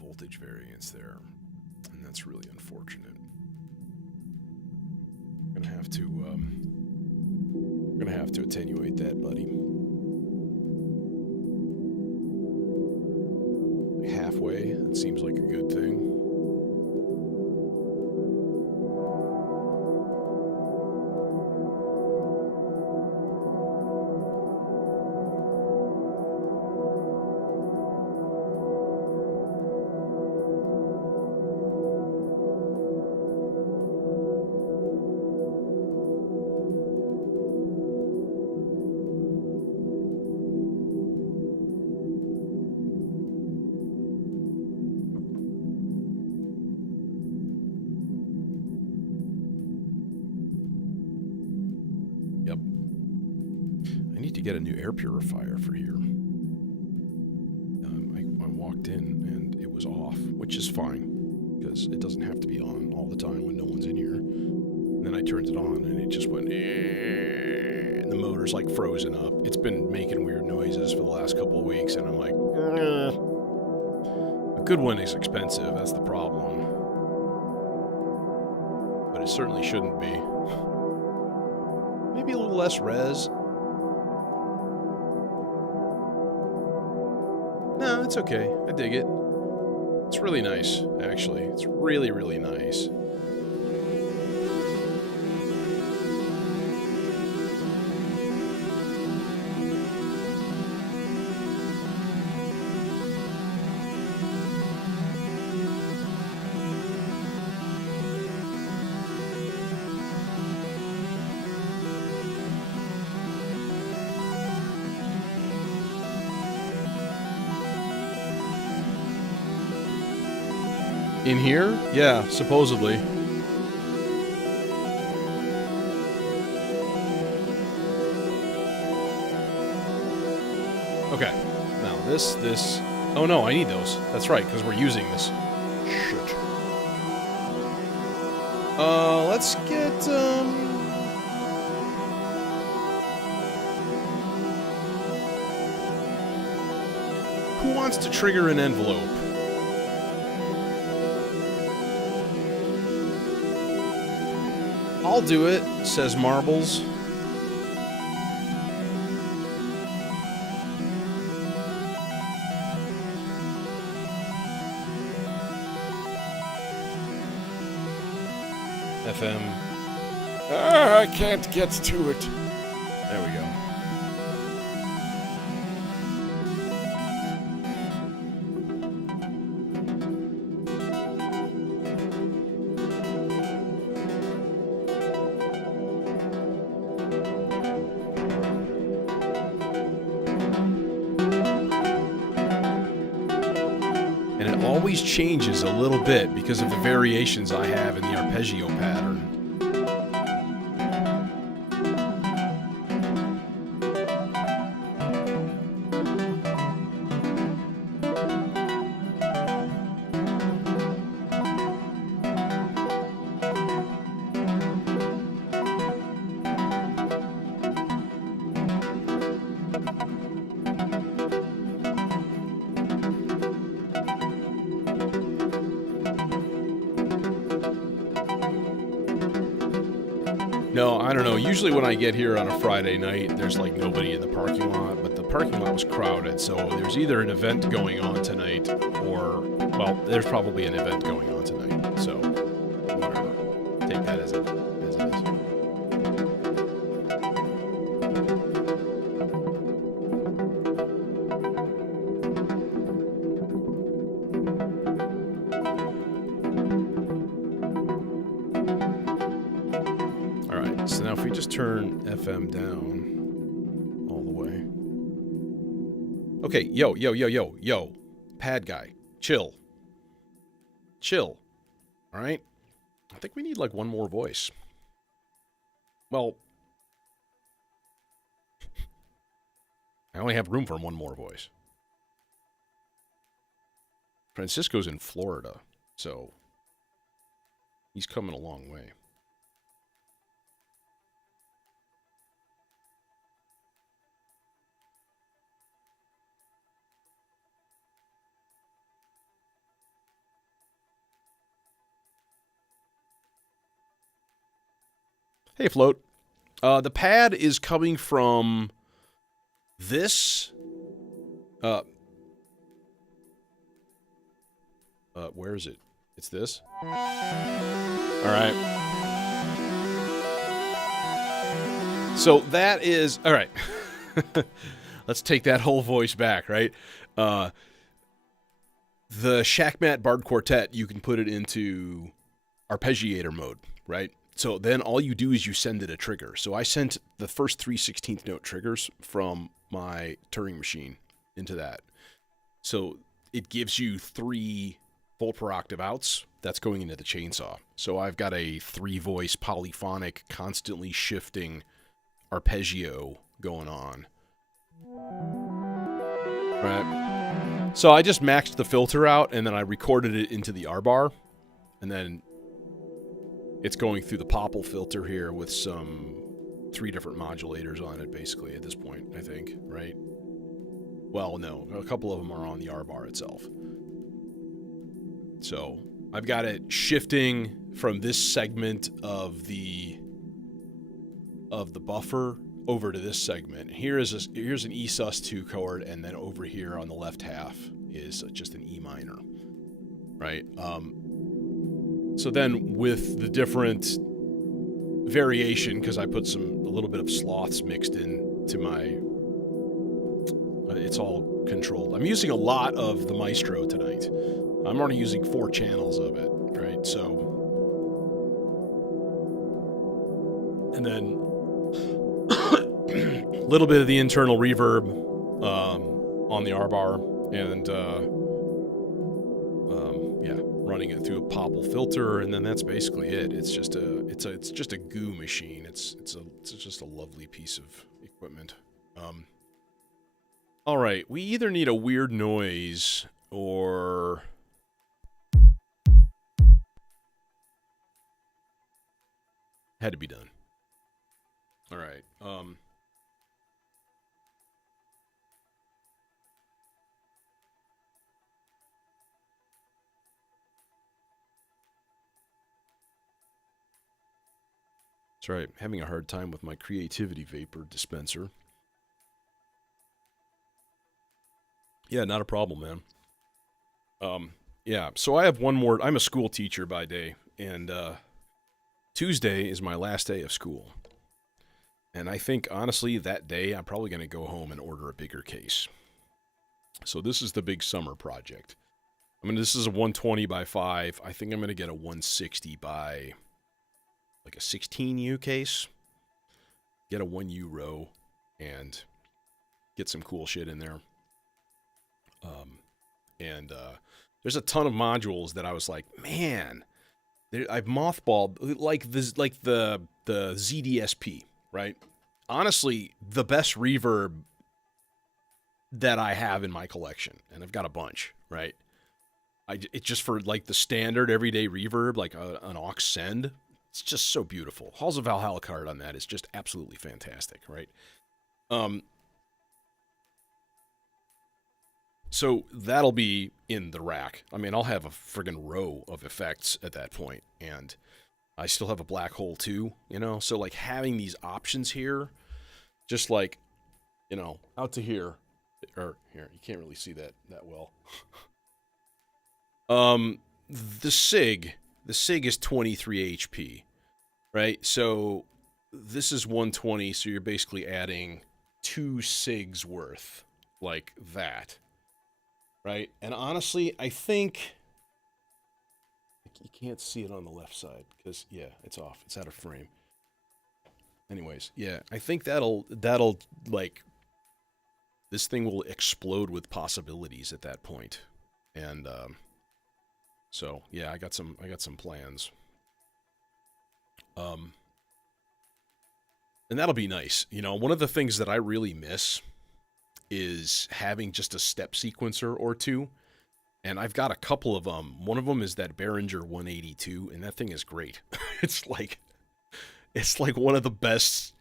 voltage variance there. And that's really unfortunate. I'm gonna have to attenuate that, buddy. Halfway, that seems like a good thing. Get a new air purifier for here. I walked in and it was off, which is fine because it doesn't have to be on all the time when no one's in here. And then I turned it on and it just went, and the motor's like frozen up. It's been making weird noises for the last couple of weeks, and I'm like, a good one is expensive. That's the problem. But it certainly shouldn't be. Maybe a little less res. No, it's okay. I dig it. It's really nice, actually. It's really, really nice. In here? Yeah, supposedly. Okay. Now this... Oh no, I need those. That's right, because we're using this. Shit. Let's get, Who wants to trigger an envelope? I'll do it, says Marbles. FM. I can't get to it. There we go. Changes a little bit because of the variations I have in the arpeggio pattern. No, I don't know. Usually when I get here on a Friday night, there's like nobody in the parking lot, but the parking lot was crowded, so there's either an event going on tonight or, well, there's probably an event going on tonight, so whatever. Take that as it is. So now if we just turn FM down all the way. Okay, yo. Pad guy. Chill. All right? I think we need like one more voice. Well, I only have room for one more voice. Francisco's in Florida, so he's coming a long way. Hey, Float. The pad is coming from this. Where is it? It's this. All right. So that is all right. Let's take that whole voice back, right? The Shackmat Bard Quartet, you can put it into arpeggiator mode, right? So then all you do is you send it a trigger. So I sent the first 3 16th note triggers from my Turing machine into that. So it gives you 3 full per octave outs. That's going into the chainsaw. So I've got a 3-voice polyphonic, constantly shifting arpeggio going on. Right. So I just maxed the filter out, and then I recorded it into the R-bar, and then it's going through the Popple filter here with some 3 different modulators on it, basically, at this point, I think, right? Well, no, a couple of them are on the R-bar itself. So I've got it shifting from this segment of the buffer over to this segment. Here's an E sus2 chord, and then over here on the left half is just an E minor, right? So then with the different variation, because I put a little bit of sloths mixed in to my, it's all controlled. I'm using a lot of the Maestro tonight. I'm already using 4 channels of it, right? So, and then a little bit of the internal reverb on the R-bar, and yeah, running it through a Popple filter, and then that's basically it. It's just a goo machine. It's just a lovely piece of equipment. All right, we either need a weird noise or had to be done. All right. That's right. Having a hard time with my creativity vapor dispenser. Yeah, not a problem, man. Yeah, so I have one more. I'm a school teacher by day, and Tuesday is my last day of school. And I think, honestly, that day I'm probably going to go home and order a bigger case. So this is the big summer project. I mean, this is a 120 by 5. I think I'm going to get a 160 by like a 16U case. Get a 1U row and get some cool shit in there. There's a ton of modules that I was like, man, I've mothballed like the ZDSP, right? Honestly, the best reverb that I have in my collection, and I've got a bunch, right? It's just for like the standard everyday reverb, like an aux send. It's just so beautiful. Halls of Valhalla card on that is just absolutely fantastic, right? So that'll be in the rack. I mean, I'll have a friggin' row of effects at that point, and I still have a black hole too, you know? So like having these options here, just like, you know, out to here, or here, you can't really see that well. The SIG is 23 HP, right? So this is 120, so you're basically adding 2 SIGs worth, like that. Right? And honestly, I think you can't see it on the left side because, yeah, it's off. It's out of frame. Anyways, yeah, I think that'll like, this thing will explode with possibilities at that point. And so yeah, I got some plans. And that'll be nice. You know, one of the things that I really miss is having just a step sequencer or two. And I've got a couple of them. One of them is that Behringer 182, and that thing is great. it's like it's like one of the best,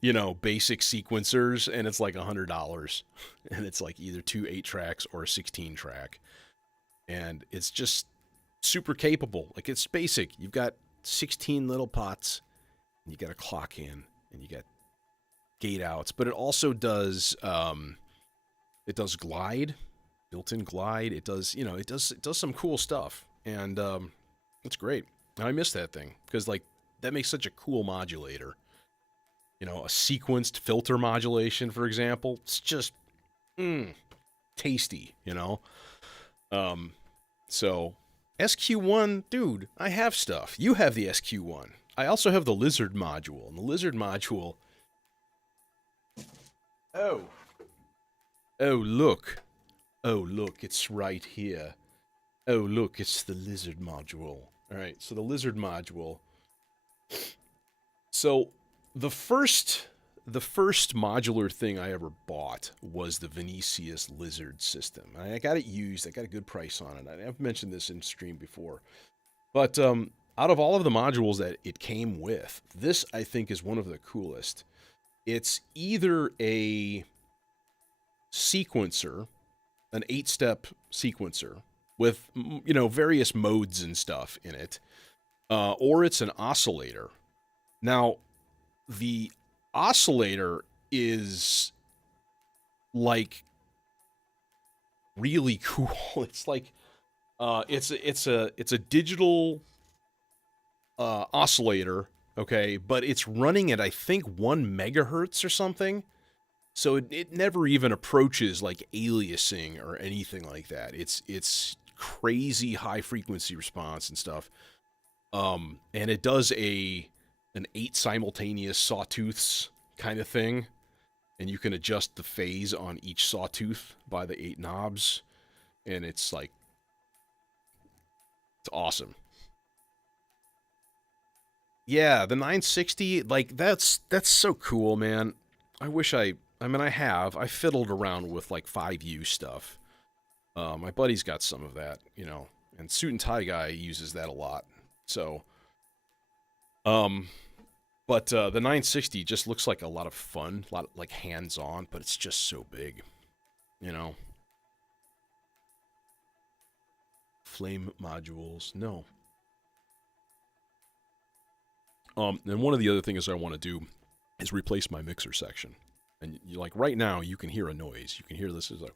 you know, basic sequencers, and it's like $100, and it's like either 2 8 tracks or a 16 track, and it's just super capable. Like it's basic. You've got 16 little pots, and you got a clock in, and you got gate outs, but it does glide, built-in glide. It does, you know, it does some cool stuff, and it's great. And I miss that thing because like that makes such a cool modulator. You know, a sequenced filter modulation, for example, it's just tasty. You know, so SQ1, dude, I have stuff. You have the SQ1. I also have the lizard module, and the lizard module. Oh. Oh, look. Oh, look, it's right here. Oh, look, it's the lizard module. All right, so the lizard module. So the first modular thing I ever bought was the Vinicius Lizard system. I got it used. I got a good price on it. I've mentioned this in stream before. But out of all of the modules that it came with, this I think is one of the coolest. It's either a sequencer, an 8-step sequencer with, you know, various modes and stuff in it, or it's an oscillator. Now, the oscillator is like really cool. It's like it's a digital oscillator, okay, but it's running at I think 1 megahertz or something. So it never even approaches like aliasing or anything like that. It's crazy high frequency response and stuff. And it does an 8 simultaneous sawtooths kind of thing, and you can adjust the phase on each sawtooth by the 8 knobs, and it's like it's awesome. Yeah, the 960, like that's so cool, man. I wish I mean, I fiddled around with like 5U stuff. My buddy's got some of that, you know, and Suit and Tie Guy uses that a lot. So, but the 960 just looks like a lot of fun, a lot of, like hands-on, but it's just so big, you know. Flame modules, no. And one of the other things I want to do is replace my mixer section. And you like right now, you can hear a noise. You can hear this as a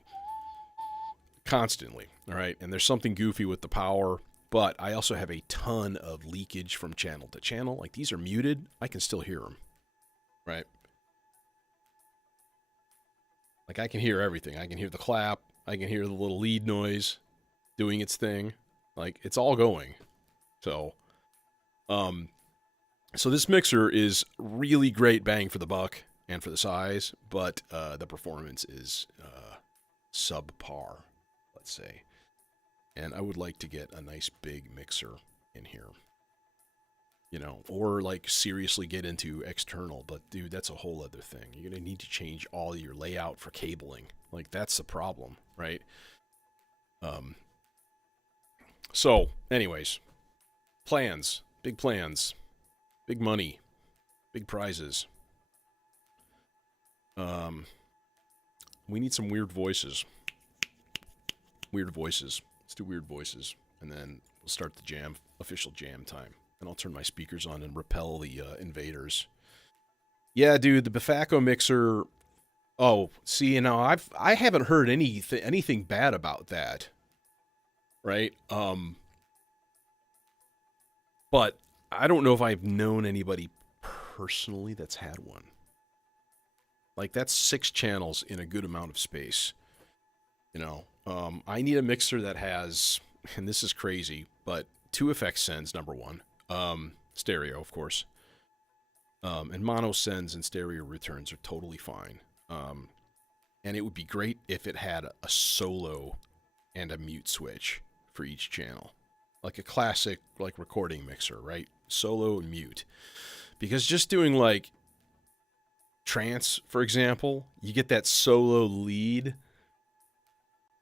constantly, all right? And there's something goofy with the power, but I also have a ton of leakage from channel to channel. Like these are muted, I can still hear them, right? Like I can hear everything. I can hear the clap. I can hear the little lead noise doing its thing. Like it's all going. So, so this mixer is really great bang for the buck and for the size, but the performance is subpar, let's say. And I would like to get a nice big mixer in here, you know, or like seriously get into external. But dude, that's a whole other thing. You're gonna need to change all your layout for cabling. Like that's the problem, right? So, anyways, plans, big money, big prizes. We need some weird voices. Let's do weird voices, and then we'll start the jam, official jam time. And I'll turn my speakers on and repel the invaders. Yeah, dude, the Befacco mixer. Oh, see, you know, I haven't heard anything bad about that. Right? But I don't know if I've known anybody personally that's had one. Like that's 6 channels in a good amount of space. You know, I need a mixer that has, and this is crazy, but 2 effects sends, number 1. Stereo, of course. And mono sends and stereo returns are totally fine. And it would be great if it had a solo and a mute switch for each channel. Like a classic, like recording mixer, right? Solo and mute. Because just doing like trance, for example, you get that solo lead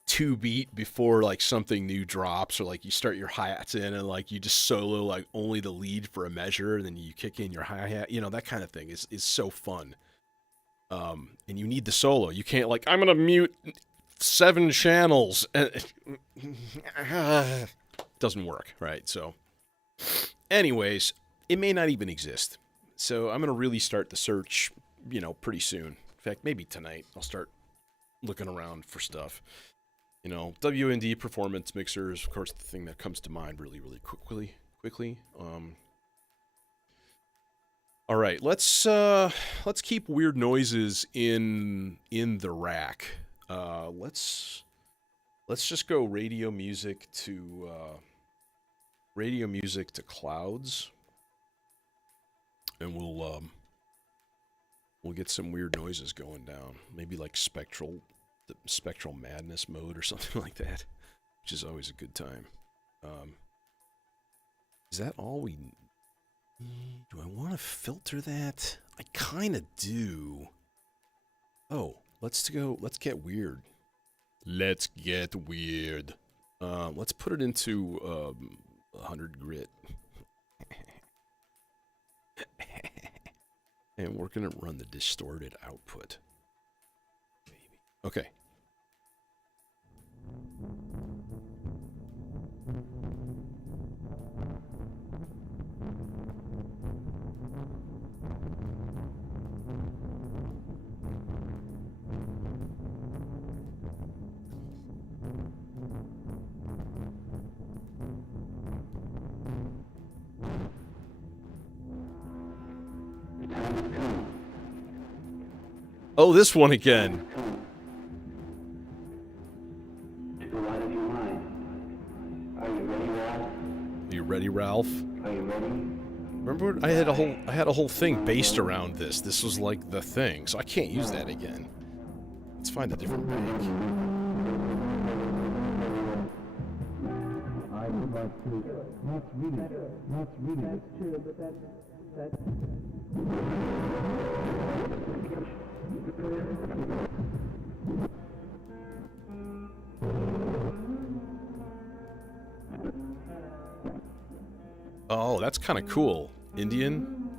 2 beat before like something new drops, or like you start your hi-hats in and like you just solo like only the lead for a measure, and then you kick in your hi-hat, that kind of thing is so fun. And you need the solo. You can't like, I'm gonna mute 7 channels. Doesn't work, right? So anyways, it may not even exist. So I'm gonna really start the search, pretty soon. In fact, maybe tonight I'll start looking around for stuff. WND performance mixers, of course, the thing that comes to mind really, really quickly. All right, let's keep weird noises in the rack. Let's just go radio music to clouds, and we'll get some weird noises going down. Maybe like spectral madness mode or something like that, which is always a good time. Is that all we need? Do I want to filter that? I kind of do. Oh, let's get weird. Let's get weird. Let's put it into 100 grit. And we're going to run the distorted output. Maybe. Okay. Oh, this one again. Are you ready, Ralph? Are you ready? Remember, I had a whole thing based around this. This was like the thing, so I can't use that again. Let's find a different bank. I would like to not read it. That's true, but that's. Oh, that's kind of cool. Indian?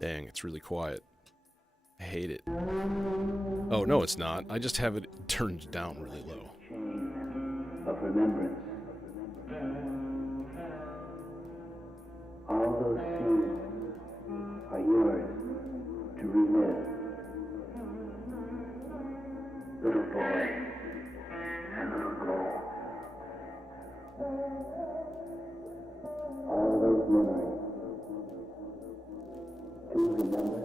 Dang, it's really quiet. I hate it. Oh, no, it's not. I just have it turned down really low. Of remembrance. All those scenes are yours to relive. Little boy and little girl. All those memories. Do you remember?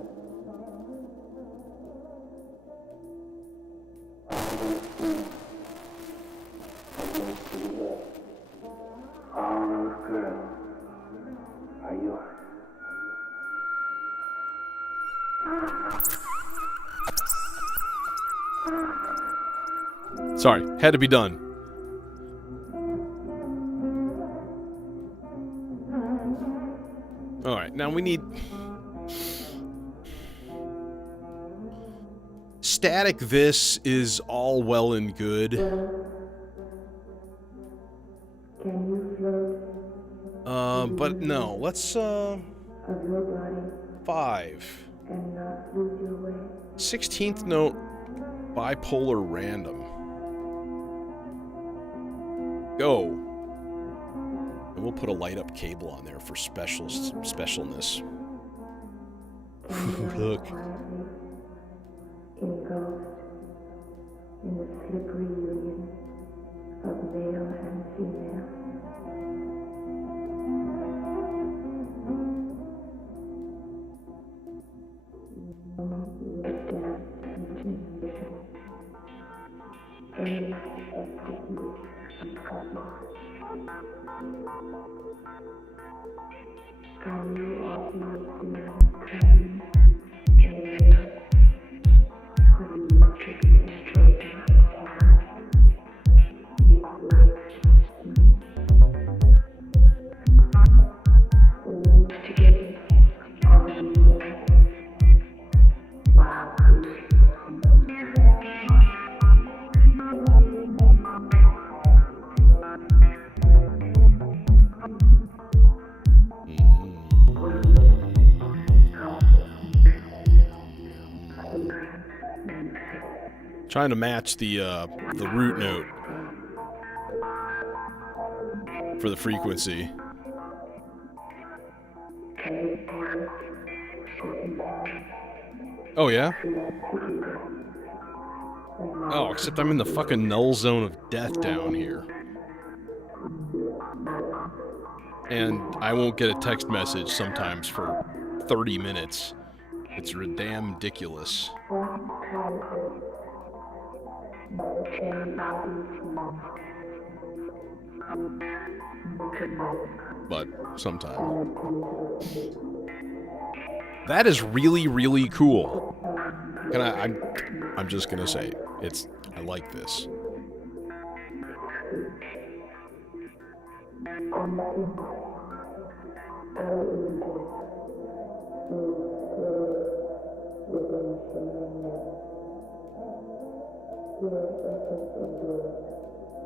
All those things are yours to relive. All those girls are yours. Sorry, had to be done. Alright, now we need... Static this is all well and good. Can you float? But no, let's, 5. And not lose your way. 16th note, bipolar random. Go. And we'll put a light up cable on there for specialness. Look. Engulfed in the slippery union of male and female. Trying to match the root note for the frequency. Oh, yeah? Oh, except I'm in the fucking null zone of death down here. And I won't get a text message sometimes for 30 minutes. It's damn ridiculous. But sometimes. That is really, really cool. I'm just gonna say, I like this.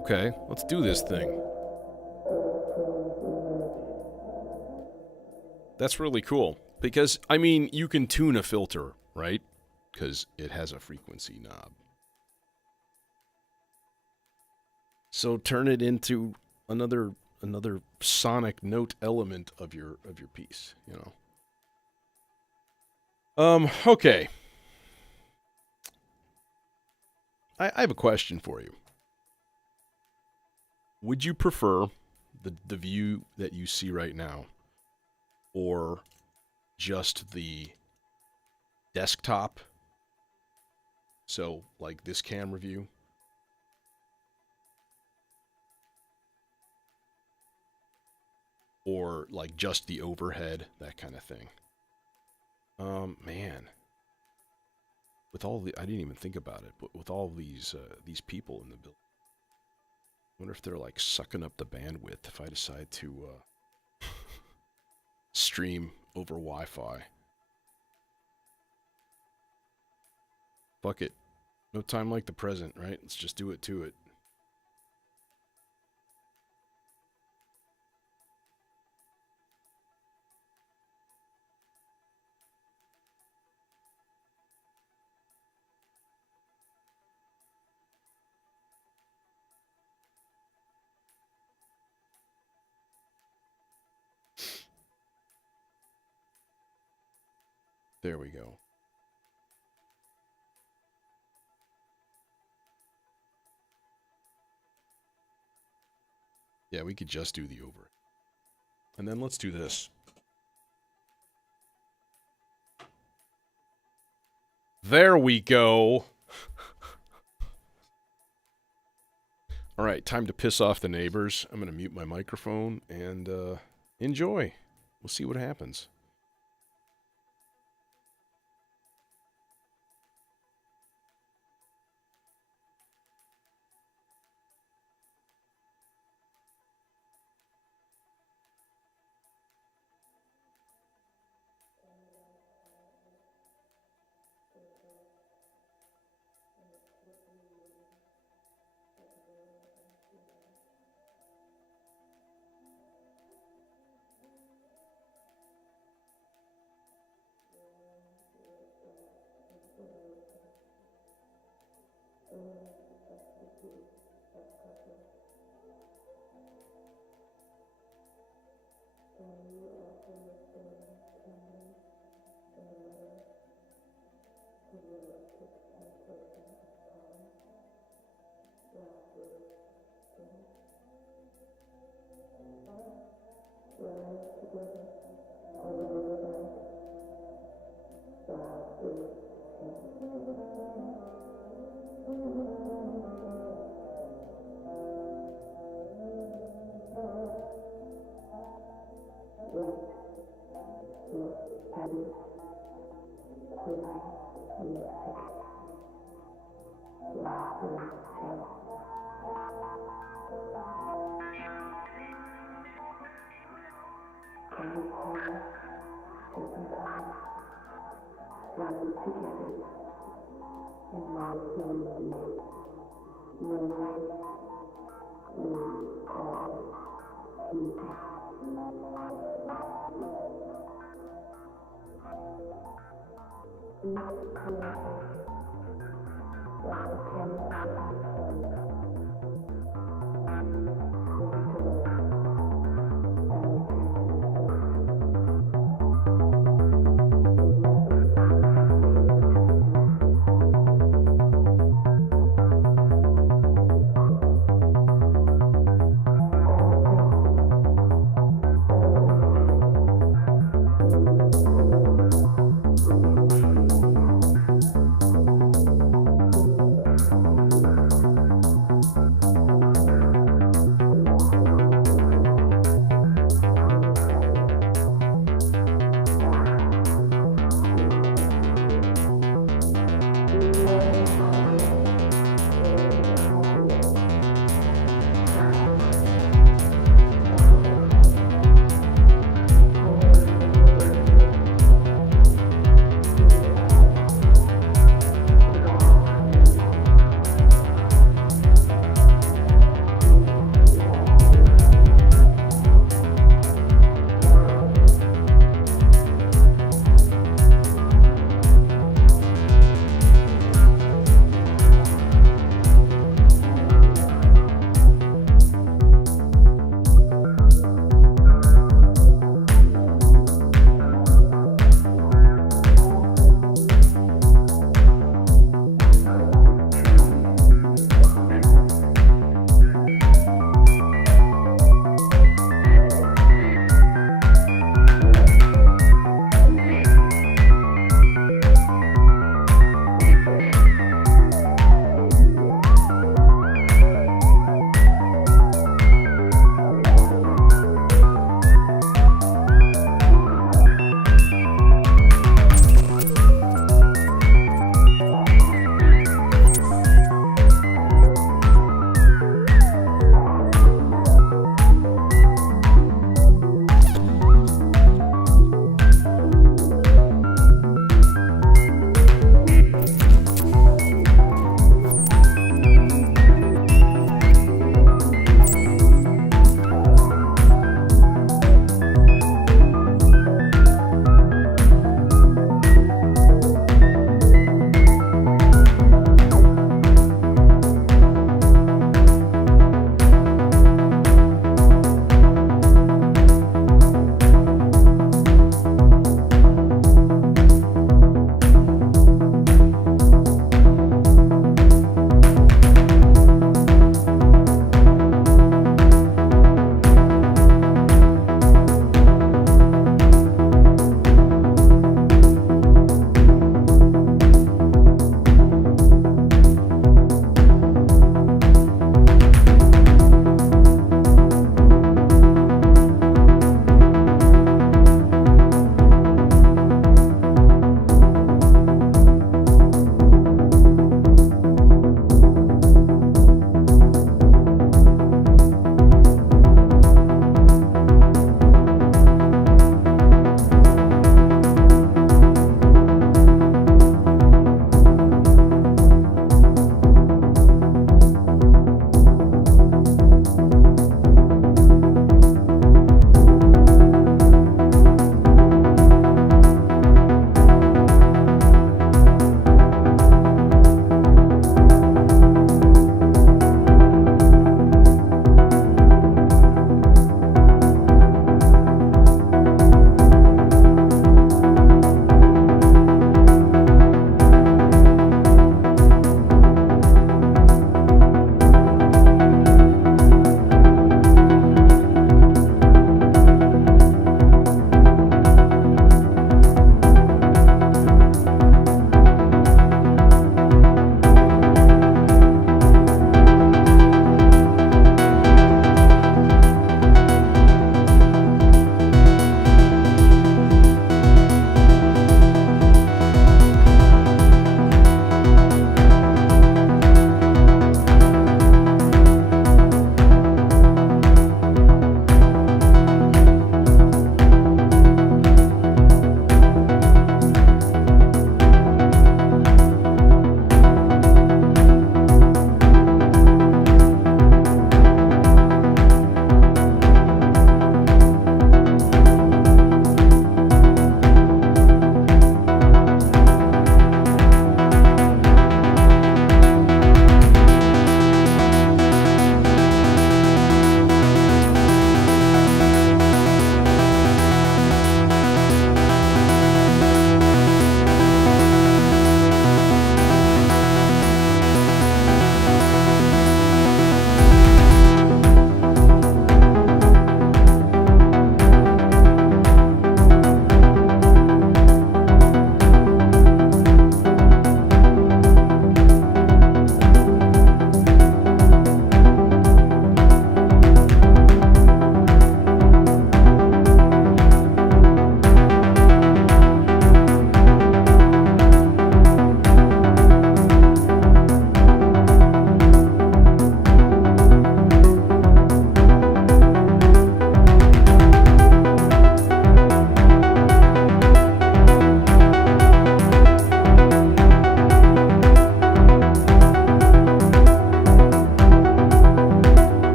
Okay, let's do this thing. That's really cool. Because, I mean, you can tune a filter, right? Because it has a frequency knob. So turn it into another sonic note element of your piece, you know. Okay. I have a question for you. Would you prefer the view that you see right now, or just the desktop? So, like this camera view? Or like just the overhead, that kind of thing. Man. With all the, I didn't even think about it, but with all these people in the building, I wonder if they're like sucking up the bandwidth if I decide to stream over Wi-Fi. Fuck it. No time like the present, right? Let's just do it to it. There we go. Yeah, we could just do the over. And then let's do this. There we go. All right, time to piss off the neighbors. I'm going to mute my microphone and enjoy. We'll see what happens.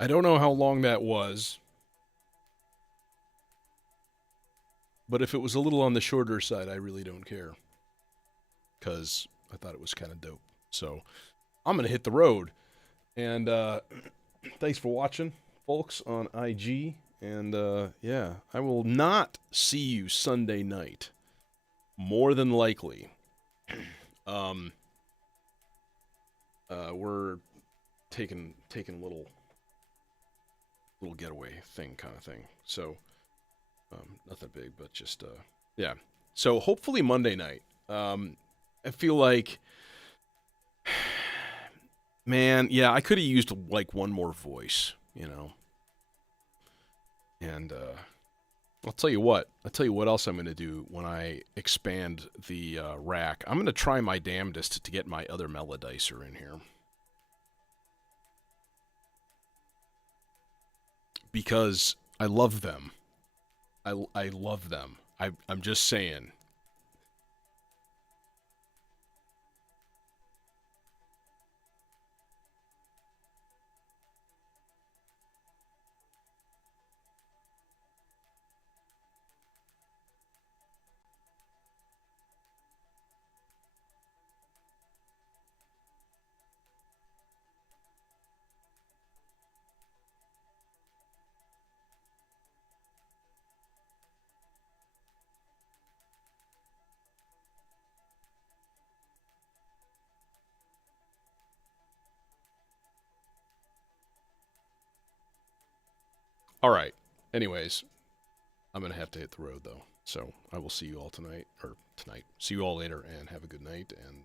I don't know how long that was, but if it was a little on the shorter side, I really don't care. Because I thought it was kind of dope. So I'm going to hit the road. And thanks for watching, folks, on IG. And yeah, I will not see you Sunday night. More than likely. Um, we're taking a little getaway thing kind of thing. So nothing big, but just yeah. So hopefully Monday night. I feel like, man, yeah, I could have used like one more voice, you know. And I'll tell you what. I'll tell you what else I'm going to do when I expand the rack. I'm going to try my damnedest to get my other melodicer in here. Because I love them. I love them. I'm just saying. All right. Anyways, I'm going to have to hit the road, though. So I will see you all tonight, or tonight. See you all later, and have a good night, and